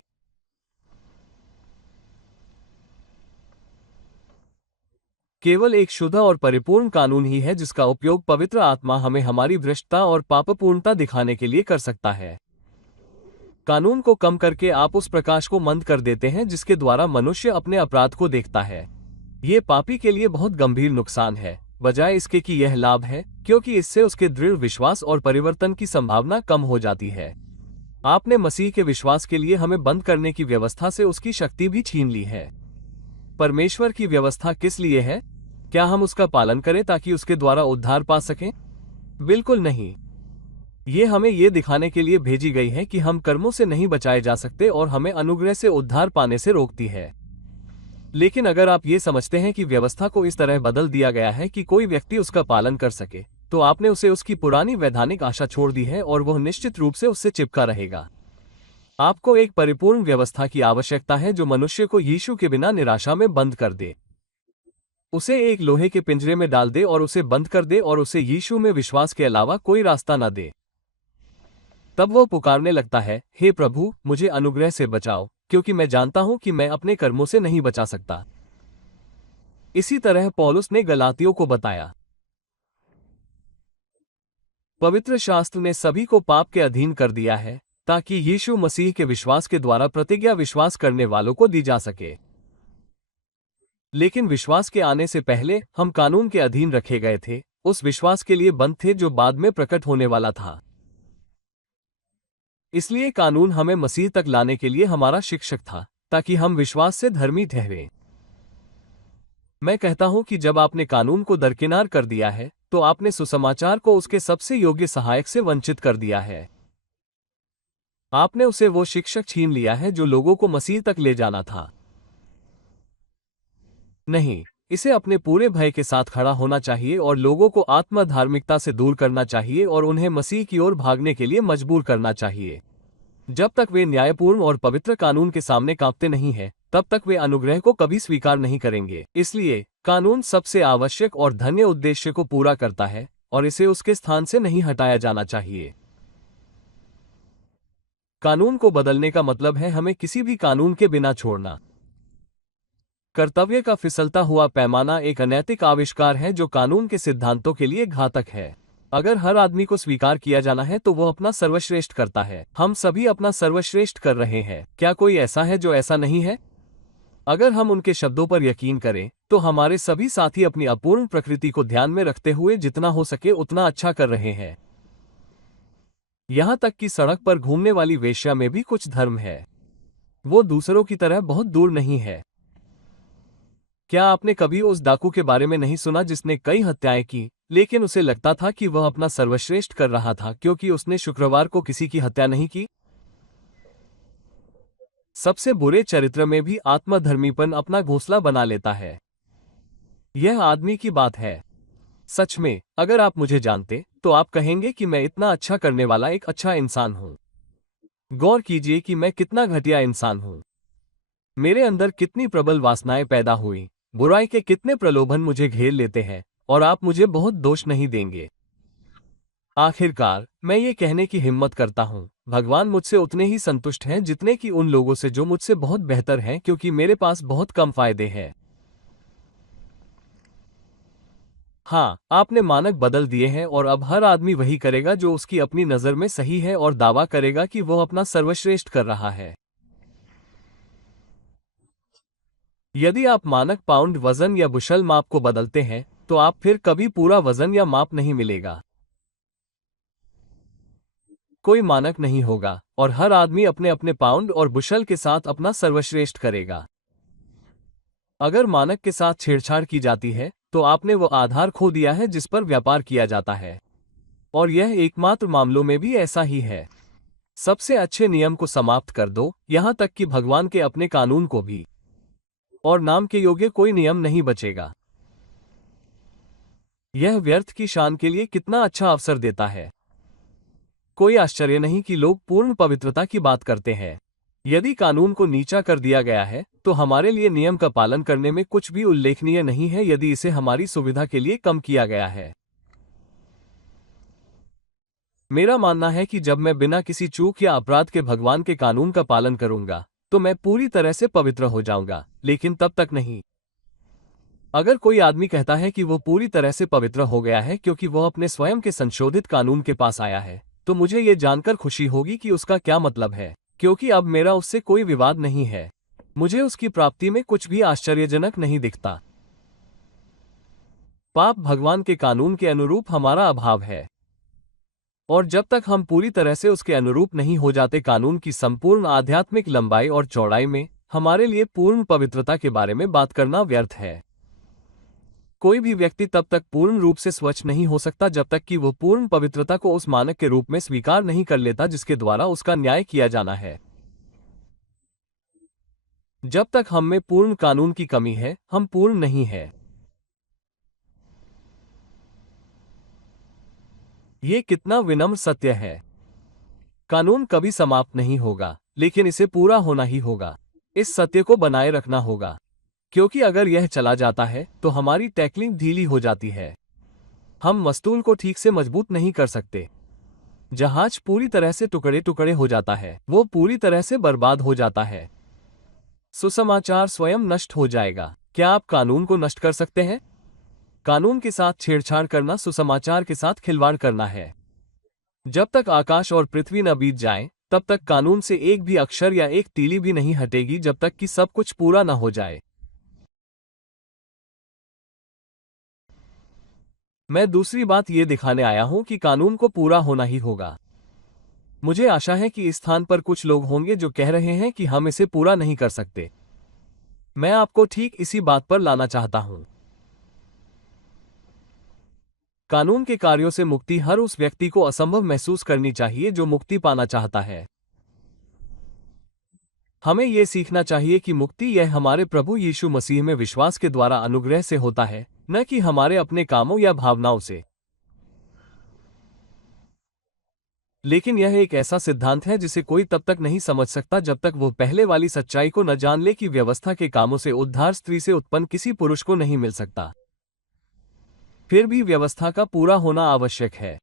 केवल एक शुद्ध और परिपूर्ण कानून ही है जिसका उपयोग पवित्र आत्मा हमें हमारी भ्रष्टता और पापपूर्णता दिखाने के लिए कर सकता है। कानून को कम करके आप उस प्रकाश को मंद कर देते हैं जिसके द्वारा मनुष्य अपने अपराध को देखता है। ये पापी के लिए बहुत गंभीर नुकसान है, बजाय इसके कि यह लाभ है, क्योंकि इससे उसके दृढ़ विश्वास और परिवर्तन की संभावना कम हो जाती है। आपने मसीह के विश्वास के लिए हमें बंद करने की व्यवस्था से उसकी शक्ति भी छीन ली है। परमेश्वर की व्यवस्था किस लिए है? क्या हम उसका पालन करें ताकि उसके द्वारा उद्धार पा सकें? बिल्कुल नहीं। ये हमें ये दिखाने के लिए भेजी गई है कि हम कर्मों से नहीं बचाए जा सकते और हमें अनुग्रह से उद्धार पाने से रोकती है। लेकिन अगर आप ये समझते हैं कि व्यवस्था को इस तरह बदल दिया गया है कि कोई व्यक्ति उसका पालन कर सके, तो आपने उसे उसकी पुरानी वैधानिक आशा छोड़ दी है और वह निश्चित रूप से उससे चिपका रहेगा। आपको एक परिपूर्ण व्यवस्था की आवश्यकता है जो मनुष्य को यीशु के बिना निराशा में बंद कर दे। उसे एक लोहे के पिंजरे में डाल दे और उसे बंद कर दे और उसे यीशु में विश्वास के अलावा कोई रास्ता न दे। तब वो पुकारने लगता है, हे प्रभु, मुझे अनुग्रह से बचाओ, क्योंकि मैं जानता हूं कि मैं अपने कर्मों से नहीं बचा सकता। इसी तरह पौलुस ने गलातियों को बताया। पवित्र शास्त्र ने सभी को पाप के अधीन कर दिया है, ताकि यीशु मसीह के विश्वास के द्वारा प्रतिज्ञा विश्वास करने वालों को दी जा सके। लेकिन विश्वास के आने से पहले हम कानून के अधीन रखे गए थे, उस विश्वास के लिए बंद थे जो बाद में प्रकट होने वाला था। इसलिए कानून हमें मसीह तक लाने के लिए हमारा शिक्षक था, ताकि हम विश्वास से धर्मी ठहरें। मैं कहता हूं कि जब आपने कानून को दरकिनार कर दिया है, तो आपने सुसमाचार को उसके सबसे योग्य सहायक से वंचित कर दिया है। आपने उसे वो शिक्षक छीन लिया है जो लोगों को मसीह तक ले जाना था। नहीं, इसे अपने पूरे भय के साथ खड़ा होना चाहिए और लोगों को आत्म धार्मिकता से दूर करना चाहिए और उन्हें मसीह की ओर भागने के लिए मजबूर करना चाहिए। जब तक वे न्यायपूर्ण और पवित्र कानून के सामने कांपते नहीं हैं, तब तक वे अनुग्रह को कभी स्वीकार नहीं करेंगे। इसलिए कानून सबसे आवश्यक और धन्य उद्देश्य को पूरा करता है और इसे उसके स्थान से नहीं हटाया जाना चाहिए। कानून को बदलने का मतलब है हमें किसी भी कानून के बिना छोड़ना। कर्तव्य का फिसलता हुआ पैमाना एक अनैतिक आविष्कार है जो कानून के सिद्धांतों के लिए घातक है। अगर हर आदमी को स्वीकार किया जाना है तो वो अपना सर्वश्रेष्ठ करता है। हम सभी अपना सर्वश्रेष्ठ कर रहे हैं। क्या कोई ऐसा है जो ऐसा नहीं है? अगर हम उनके शब्दों पर यकीन करें, तो हमारे सभी साथी अपनी अपूर्ण प्रकृति को ध्यान में रखते हुए जितना हो सके उतना अच्छा कर रहे हैं। यहां तक कि सड़क पर घूमने वाली वेश्या में भी कुछ धर्म है। वो दूसरों की तरह बहुत दूर नहीं है। क्या आपने कभी उस डाकू के बारे में नहीं सुना जिसने कई हत्याएं की, लेकिन उसे लगता था कि वह अपना सर्वश्रेष्ठ कर रहा था क्योंकि उसने शुक्रवार को किसी की हत्या नहीं की? सबसे बुरे चरित्र में भी आत्मधर्मीपन अपना घोंसला बना लेता है। यह आदमी की बात है। सच में, अगर आप मुझे जानते, तो आप कहेंगे कि मैं इतना अच्छा करने वाला एक अच्छा इंसान हूं। गौर कीजिए कि मैं कितना घटिया इंसान हूं। मेरे अंदर कितनी प्रबल वासनाएं पैदा हुई, बुराई के कितने प्रलोभन मुझे घेर लेते हैं, और आप मुझे बहुत दोष नहीं देंगे। आखिरकार, मैं ये कहने की हिम्मत करता हूँ, भगवान मुझसे उतने ही संतुष्ट हैं जितने कि उन लोगों से जो मुझसे बहुत बेहतर हैं, क्योंकि मेरे पास बहुत कम फायदे हैं। हाँ, आपने मानक बदल दिए हैं और अब हर आदमी वही करेगा जो उसकी अपनी नज़र में सही है और दावा करेगा कि वह अपना सर्वश्रेष्ठ कर रहा है। यदि आप मानक पाउंड वजन या बुशल माप को बदलते हैं, तो आप फिर कभी पूरा वजन या माप नहीं मिलेगा। कोई मानक नहीं होगा और हर आदमी अपने अपने पाउंड और बुशल के साथ अपना सर्वश्रेष्ठ करेगा। अगर मानक के साथ छेड़छाड़ की जाती है, तो आपने वो आधार खो दिया है जिस पर व्यापार किया जाता है। और यह एकमात्र मामलों में भी ऐसा ही है। सबसे अच्छे नियम को समाप्त कर दो, यहां तक कि भगवान के अपने कानून को भी, और नाम के योग्य कोई नियम नहीं बचेगा। यह व्यर्थ की शान के लिए कितना अच्छा अवसर देता है। कोई आश्चर्य नहीं कि लोग पूर्ण पवित्रता की बात करते हैं। यदि कानून को नीचा कर दिया गया है, तो हमारे लिए नियम का पालन करने में कुछ भी उल्लेखनीय नहीं है यदि इसे हमारी सुविधा के लिए कम किया गया है। मेरा मानना है कि जब मैं बिना किसी चूक या अपराध के भगवान के कानून का पालन करूंगा, तो मैं पूरी तरह से पवित्र हो जाऊंगा, लेकिन तब तक नहीं। अगर कोई आदमी कहता है कि वो पूरी तरह से पवित्र हो गया है क्योंकि वह अपने स्वयं के संशोधित कानून के पास आया है, तो मुझे ये जानकर खुशी होगी कि उसका क्या मतलब है, क्योंकि अब मेरा उससे कोई विवाद नहीं है। मुझे उसकी प्राप्ति में कुछ भी आश्चर्यजनक नहीं दिखता। पाप भगवान के कानून के अनुरूप हमारा अभाव है, और जब तक हम पूरी तरह से उसके अनुरूप नहीं हो जाते कानून की संपूर्ण आध्यात्मिक लंबाई और चौड़ाई में, हमारे लिए पूर्ण पवित्रता के बारे में बात करना व्यर्थ है। कोई भी व्यक्ति तब तक पूर्ण रूप से स्वच्छ नहीं हो सकता जब तक कि वो पूर्ण पवित्रता को उस मानक के रूप में स्वीकार नहीं कर लेता जिसके द्वारा उसका न्याय किया जाना है। जब तक हम में पूर्ण कानून की कमी है, हम पूर्ण नहीं है। ये कितना विनम्र सत्य है। कानून कभी समाप्त नहीं होगा, लेकिन इसे पूरा होना ही होगा। इस सत्य को बनाए रखना होगा। क्योंकि अगर यह चला जाता है तो हमारी टैकलिंग ढीली हो जाती है। हम मस्तूल को ठीक से मजबूत नहीं कर सकते। जहाज पूरी तरह से टुकड़े टुकड़े हो जाता है, वो पूरी तरह से बर्बाद हो जाता है। सुसमाचार स्वयं नष्ट हो जाएगा। क्या आप कानून को नष्ट कर सकते हैं? कानून के साथ छेड़छाड़ करना सुसमाचार के साथ खिलवाड़ करना है। जब तक आकाश और पृथ्वी न बीत जाएं, तब तक कानून से एक भी अक्षर या एक तीली भी नहीं हटेगी जब तक कि सब कुछ पूरा न हो जाए। मैं दूसरी बात ये दिखाने आया हूं कि कानून को पूरा होना ही होगा। मुझे आशा है कि इस स्थान पर कुछ लोग होंगे जो कह रहे हैं कि हम इसे पूरा नहीं कर सकते। मैं आपको ठीक इसी बात पर लाना चाहता हूं। कानून के कार्यों से मुक्ति हर उस व्यक्ति को असंभव महसूस करनी चाहिए जो मुक्ति पाना चाहता है। हमें यह सीखना चाहिए कि मुक्ति यह हमारे प्रभु यीशु मसीह में विश्वास के द्वारा अनुग्रह से होता है, न कि हमारे अपने कामों या भावनाओं से। लेकिन यह एक ऐसा सिद्धांत है जिसे कोई तब तक नहीं समझ सकता जब तक वो पहले वाली सच्चाई को न जान ले कि व्यवस्था के कामों से उद्धार स्त्री से उत्पन्न किसी पुरुष को नहीं मिल सकता। फिर भी व्यवस्था का पूरा होना आवश्यक है।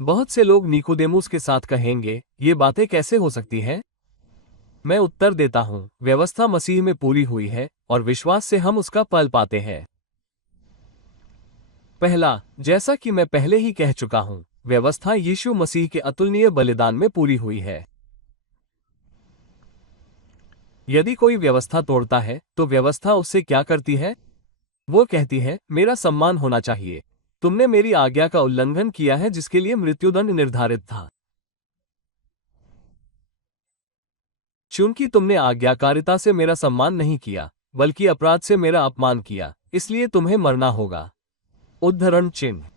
बहुत से लोग निकोदेमुस के साथ कहेंगे, ये बातें कैसे हो सकती हैं? मैं उत्तर देता हूं, व्यवस्था मसीह में पूरी हुई है और विश्वास से हम उसका फल पाते हैं। पहला, जैसा कि मैं पहले ही कह चुका हूं, व्यवस्था यीशु मसीह के अतुलनीय बलिदान में पूरी हुई है। यदि कोई व्यवस्था तोड़ता है तो व्यवस्था उससे क्या करती है? वो कहती है, मेरा सम्मान होना चाहिए। तुमने मेरी आज्ञा का उल्लंघन किया है जिसके लिए मृत्युदंड निर्धारित था। चूंकि तुमने आज्ञाकारिता से मेरा सम्मान नहीं किया, बल्कि अपराध से मेरा अपमान किया, इसलिए तुम्हें मरना होगा। उद्धरण चिन्ह।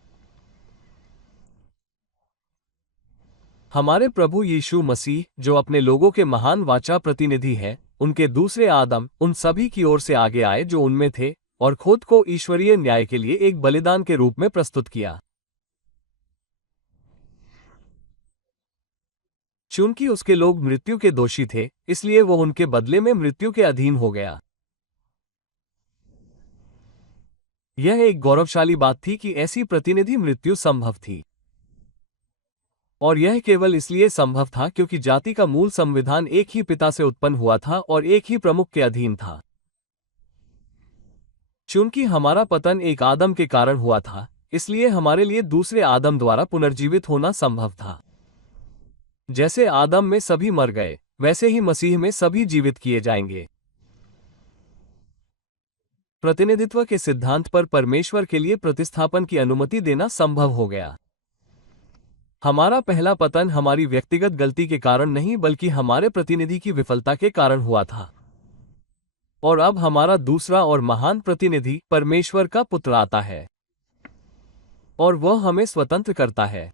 हमारे प्रभु यीशु मसीह, जो अपने लोगों के महान वाचा प्रतिनिधि हैं, उनके दूसरे आदम उन सभी की ओर से आगे आए जो उनमें थे और खुद को ईश्वरीय न्याय के लिए एक बलिदान के रूप में प्रस्तुत किया। चूंकि उसके लोग मृत्यु के दोषी थे, इसलिए वो उनके बदले में मृत्यु के अधीन हो गया। यह एक गौरवशाली बात थी कि ऐसी प्रतिनिधि मृत्यु संभव थी। और यह केवल इसलिए संभव था क्योंकि जाति का मूल संविधान एक ही पिता से उत्पन्न हुआ था और एक ही प्रमुख के अधीन था। चूंकि हमारा पतन एक आदम के कारण हुआ था, इसलिए हमारे लिए दूसरे आदम द्वारा पुनर्जीवित होना संभव था। जैसे आदम में सभी मर गए, वैसे ही मसीह में सभी जीवित किए जाएंगे। प्रतिनिधित्व के सिद्धांत पर परमेश्वर के लिए प्रतिस्थापन की अनुमति देना संभव हो गया। हमारा पहला पतन हमारी व्यक्तिगत गलती के कारण नहीं बल्कि हमारे प्रतिनिधि की विफलता के कारण हुआ था। और अब हमारा दूसरा और महान प्रतिनिधि परमेश्वर का पुत्र आता है और वह हमें स्वतंत्र करता है।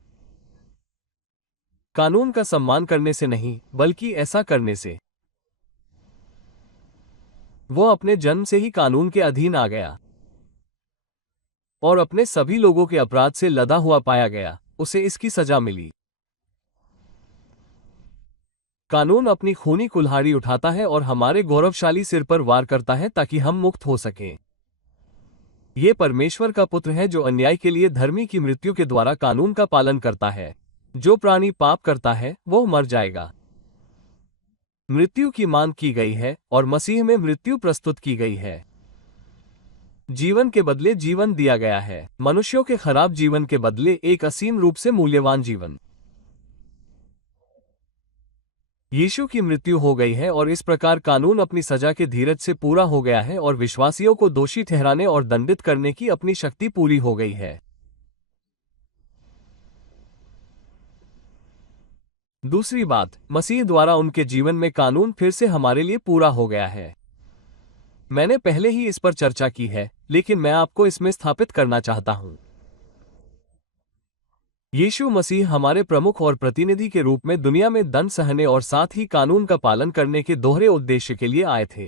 कानून का सम्मान करने से नहीं, बल्कि ऐसा करने से। वो अपने जन्म से ही कानून के अधीन आ गया और अपने सभी लोगों के अपराध से लदा हुआ पाया गया। उसे इसकी सजा मिली। कानून अपनी खूनी कुल्हाड़ी उठाता है और हमारे गौरवशाली सिर पर वार करता है ताकि हम मुक्त हो सकें। ये परमेश्वर का पुत्र है जो अन्याय के लिए धर्मी की मृत्यु के द्वारा कानून का पालन करता है। जो प्राणी पाप करता है वो मर जाएगा। मृत्यु की मांग की गई है और मसीह में मृत्यु प्रस्तुत की गई है। जीवन के बदले जीवन दिया गया है। मनुष्यों के खराब जीवन के बदले एक असीम रूप से मूल्यवान जीवन। यीशु की मृत्यु हो गई है और इस प्रकार कानून अपनी सजा के धीरज से पूरा हो गया है और विश्वासियों को दोषी ठहराने और दंडित करने की अपनी शक्ति पूरी हो गई है। दूसरी बात, मसीह द्वारा उनके जीवन में कानून फिर से हमारे लिए पूरा हो गया है। मैंने पहले ही इस पर चर्चा की है, लेकिन मैं आपको इसमें स्थापित करना चाहता हूं। यीशु मसीह हमारे प्रमुख और प्रतिनिधि के रूप में दुनिया में दंड सहने और साथ ही कानून का पालन करने के दोहरे उद्देश्य के लिए आए थे।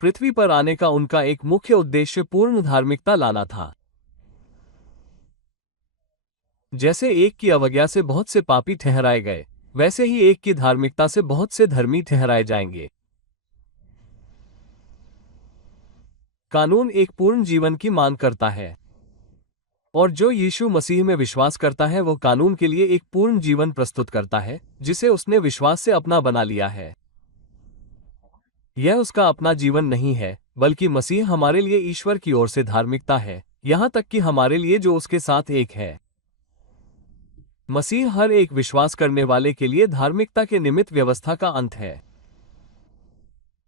पृथ्वी पर आने का उनका एक मुख्य उद्देश्य पूर्ण धार्मिकता लाना था। जैसे एक की अवज्ञा से बहुत से पापी ठहराए गए, वैसे ही एक की धार्मिकता से बहुत से धर्मी ठहराए जाएंगे। कानून एक पूर्ण जीवन की मांग करता है, और जो यीशु मसीह में विश्वास करता है वो कानून के लिए एक पूर्ण जीवन प्रस्तुत करता है, जिसे उसने विश्वास से अपना बना लिया है। यह उसका अपना जीवन नहीं है, बल्कि मसीह हमारे लिए ईश्वर की ओर से धार्मिकता है, यहाँ तक कि हमारे लिए जो उसके साथ एक है। मसीह हर एक विश्वास करने वाले के लिए धार्मिकता के निमित्त व्यवस्था का अंत है।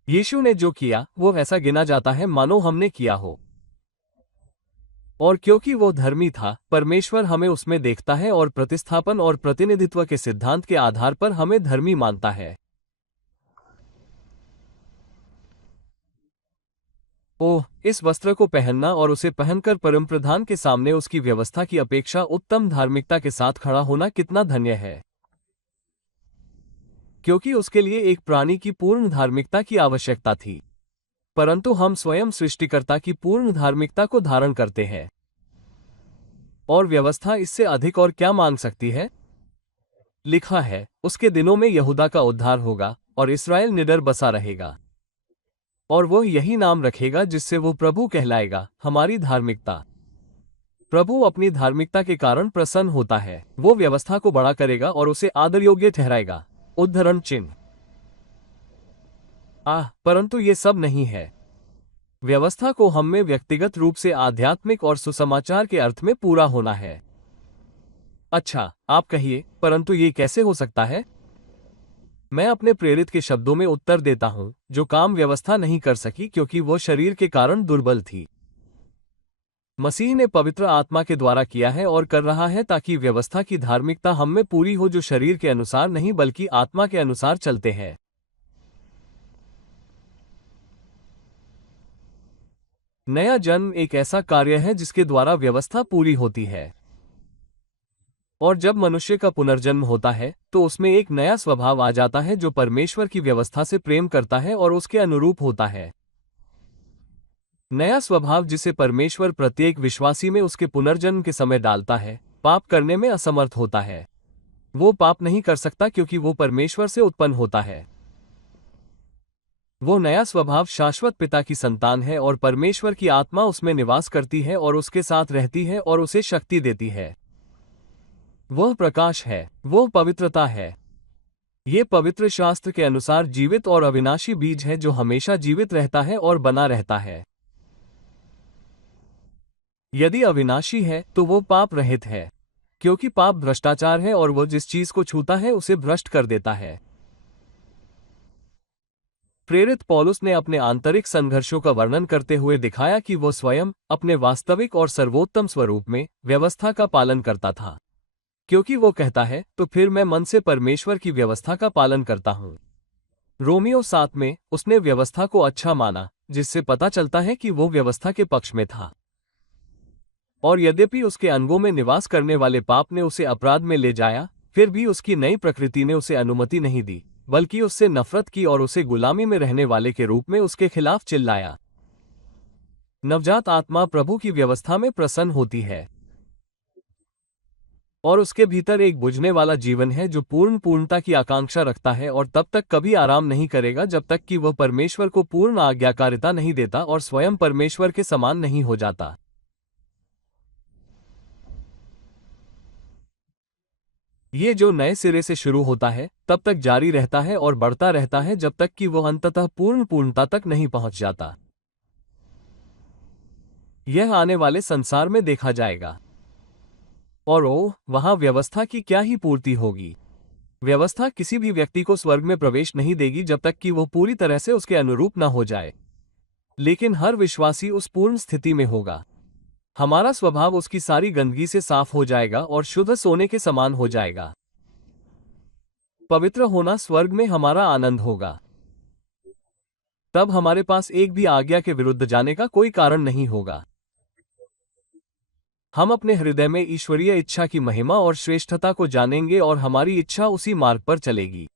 यीशु ने जो किया वो ऐसा गिना जाता है मानो हमने किया हो, और क्योंकि वो धर्मी था, परमेश्वर हमें उसमें देखता है और प्रतिस्थापन और प्रतिनिधित्व के सिद्धांत के आधार पर हमें धर्मी मानता है। ओह, इस वस्त्र को पहनना और उसे पहनकर परमप्रधान के सामने उसकी व्यवस्था की अपेक्षा उत्तम धार्मिकता के साथ खड़ा होना कितना धन्य है, क्योंकि उसके लिए एक प्राणी की पूर्ण धार्मिकता की आवश्यकता थी, परंतु हम स्वयं सृष्टिकर्ता की पूर्ण धार्मिकता को धारण करते हैं। और व्यवस्था इससे अधिक और क्या मांग सकती है? लिखा है, उसके दिनों में यहूदा का उद्धार होगा और इस्राएल निडर बसा रहेगा, और वो यही नाम रखेगा जिससे वो प्रभु कहलाएगा, हमारी धार्मिकता। प्रभु अपनी धार्मिकता के कारण प्रसन्न होता है। वो व्यवस्था को बड़ा करेगा और उसे आदर योग्य ठहराएगा। उद्धरण चिन्ह। परंतु ये सब नहीं है। व्यवस्था को हम में व्यक्तिगत रूप से आध्यात्मिक और सुसमाचार के अर्थ में पूरा होना है। अच्छा, आप कहिए, परंतु ये कैसे हो सकता है? मैं अपने प्रेरित के शब्दों में उत्तर देता हूं, जो काम व्यवस्था नहीं कर सकी क्योंकि वो शरीर के कारण दुर्बल थी। मसीह ने पवित्र आत्मा के द्वारा किया है और कर रहा है ताकि व्यवस्था की धार्मिकता हम में पूरी हो, जो शरीर के अनुसार नहीं बल्कि आत्मा के अनुसार चलते हैं। नया जन्म एक ऐसा कार्य है जिसके द्वारा व्यवस्था पूरी होती है। और जब मनुष्य का पुनर्जन्म होता है तो उसमें एक नया स्वभाव आ जाता है जो परमेश्वर की व्यवस्था से प्रेम करता है और उसके अनुरूप होता है। नया स्वभाव जिसे परमेश्वर प्रत्येक विश्वासी में उसके पुनर्जन्म के समय डालता है, पाप करने में असमर्थ होता है। वो पाप नहीं कर सकता क्योंकि वो परमेश्वर से उत्पन्न होता है। वो नया स्वभाव शाश्वत पिता की संतान है और परमेश्वर की आत्मा उसमें निवास करती है और उसके साथ रहती है और उसे शक्ति देती है। वह प्रकाश है, वह पवित्रता है। ये पवित्र शास्त्र के अनुसार जीवित और अविनाशी बीज है जो हमेशा जीवित रहता है और बना रहता है। यदि अविनाशी है तो वो पाप रहित है, क्योंकि पाप भ्रष्टाचार है और वो जिस चीज को छूता है उसे भ्रष्ट कर देता है। प्रेरित पौलुस ने अपने आंतरिक संघर्षों का वर्णन करते हुए दिखाया कि वो स्वयं अपने वास्तविक और सर्वोत्तम स्वरूप में व्यवस्था का पालन करता था, क्योंकि वो कहता है, तो फिर मैं मन से परमेश्वर की व्यवस्था का पालन करता हूँ। रोमियो 7 में उसने व्यवस्था को अच्छा माना, जिससे पता चलता है कि वो व्यवस्था के पक्ष में था। और यद्यपि उसके अंगों में निवास करने वाले पाप ने उसे अपराध में ले जाया, फिर भी उसकी नई प्रकृति ने उसे अनुमति नहीं दी, बल्कि उससे नफरत की और उसे गुलामी में रहने वाले के रूप में उसके खिलाफ चिल्लाया। नवजात आत्मा प्रभु की व्यवस्था में प्रसन्न होती है, और उसके भीतर एक बुझने वाला जीवन है जो पूर्णता की आकांक्षा रखता है और तब तक कभी आराम नहीं करेगा जब तक कि वह परमेश्वर को पूर्ण आज्ञाकारिता नहीं देता और स्वयं परमेश्वर के समान नहीं हो जाता। ये जो नए सिरे से शुरू होता है तब तक जारी रहता है और बढ़ता रहता है जब तक कि वह अंततः पूर्णता तक नहीं पहुंच जाता। यह आने वाले संसार में देखा जाएगा। और वहां व्यवस्था की क्या ही पूर्ति होगी। व्यवस्था किसी भी व्यक्ति को स्वर्ग में प्रवेश नहीं देगी जब तक कि वो पूरी तरह से उसके अनुरूप न हो जाए, लेकिन हर विश्वासी उस पूर्ण स्थिति में होगा। हमारा स्वभाव उसकी सारी गंदगी से साफ हो जाएगा और शुद्ध सोने के समान हो जाएगा। पवित्र होना स्वर्ग में हमारा आनंद होगा। तब हमारे पास एक भी आज्ञा के विरुद्ध जाने का कोई कारण नहीं होगा। हम अपने हृदय में ईश्वरीय इच्छा की महिमा और श्रेष्ठता को जानेंगे और हमारी इच्छा उसी मार्ग पर चलेगी।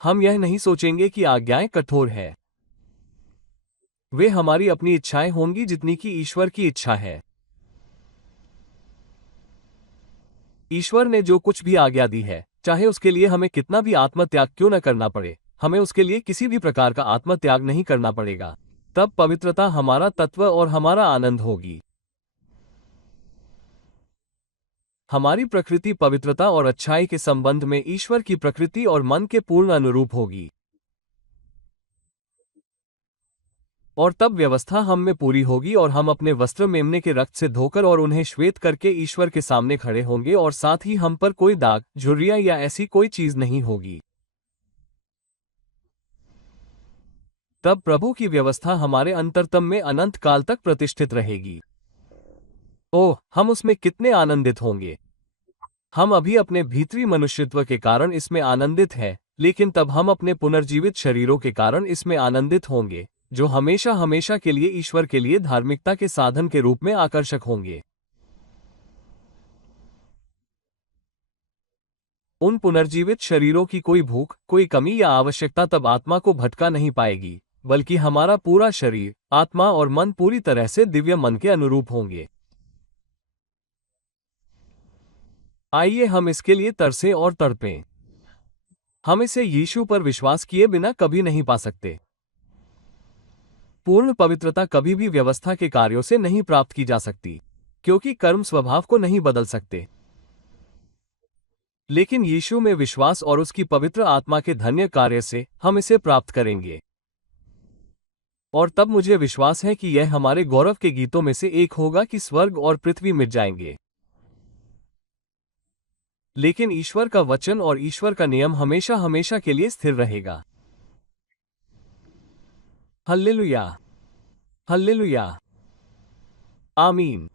हम यह नहीं सोचेंगे कि आज्ञाएं कठोर है। वे हमारी अपनी इच्छाएं होंगी जितनी कि ईश्वर की इच्छा है। ईश्वर ने जो कुछ भी आज्ञा दी है, चाहे उसके लिए हमें कितना भी आत्मत्याग क्यों न करना पड़े, हमें उसके लिए किसी भी प्रकार का आत्मत्याग नहीं करना पड़ेगा। तब पवित्रता हमारा तत्व और हमारा आनंद होगी। हमारी प्रकृति पवित्रता और अच्छाई के संबंध में ईश्वर की प्रकृति और मन के पूर्ण अनुरूप होगी। और तब व्यवस्था हम में पूरी होगी और हम अपने वस्त्र मेमने के रक्त से धोकर और उन्हें श्वेत करके ईश्वर के सामने खड़े होंगे, और साथ ही हम पर कोई दाग, झुर्रियां या ऐसी कोई चीज नहीं होगी। तब प्रभु की व्यवस्था हमारे अंतरतम में अनंत काल तक प्रतिष्ठित रहेगी। ओह, हम उसमें कितने आनंदित होंगे! हम अभी अपने भीतरी मनुष्यत्व के कारण इसमें आनंदित हैं, लेकिन तब हम अपने पुनर्जीवित शरीरों के कारण इसमें आनंदित होंगे, जो हमेशा हमेशा के लिए ईश्वर के लिए धार्मिकता के साधन के रूप में आकर्षक होंगे। उन पुनर्जीवित शरीरों की कोई भूख, कोई कमी या आवश्यकता तब आत्मा को भटका नहीं पाएगी, बल्कि हमारा पूरा शरीर, आत्मा और मन पूरी तरह से दिव्य मन के अनुरूप होंगे। आइए हम इसके लिए तरसें और तड़पें। हम इसे यीशु पर विश्वास किए बिना कभी नहीं पा सकते। पूर्ण पवित्रता कभी भी व्यवस्था के कार्यों से नहीं प्राप्त की जा सकती, क्योंकि कर्म स्वभाव को नहीं बदल सकते। लेकिन यीशु में विश्वास और उसकी पवित्र आत्मा के धन्य कार्य से हम इसे प्राप्त करेंगे। और तब मुझे विश्वास है कि यह हमारे गौरव के गीतों में से एक होगा कि स्वर्ग और पृथ्वी मिट जाएंगे, लेकिन ईश्वर का वचन और ईश्वर का नियम हमेशा हमेशा के लिए स्थिर रहेगा। हल्लेलुया, हल्लेलुया, आमीन।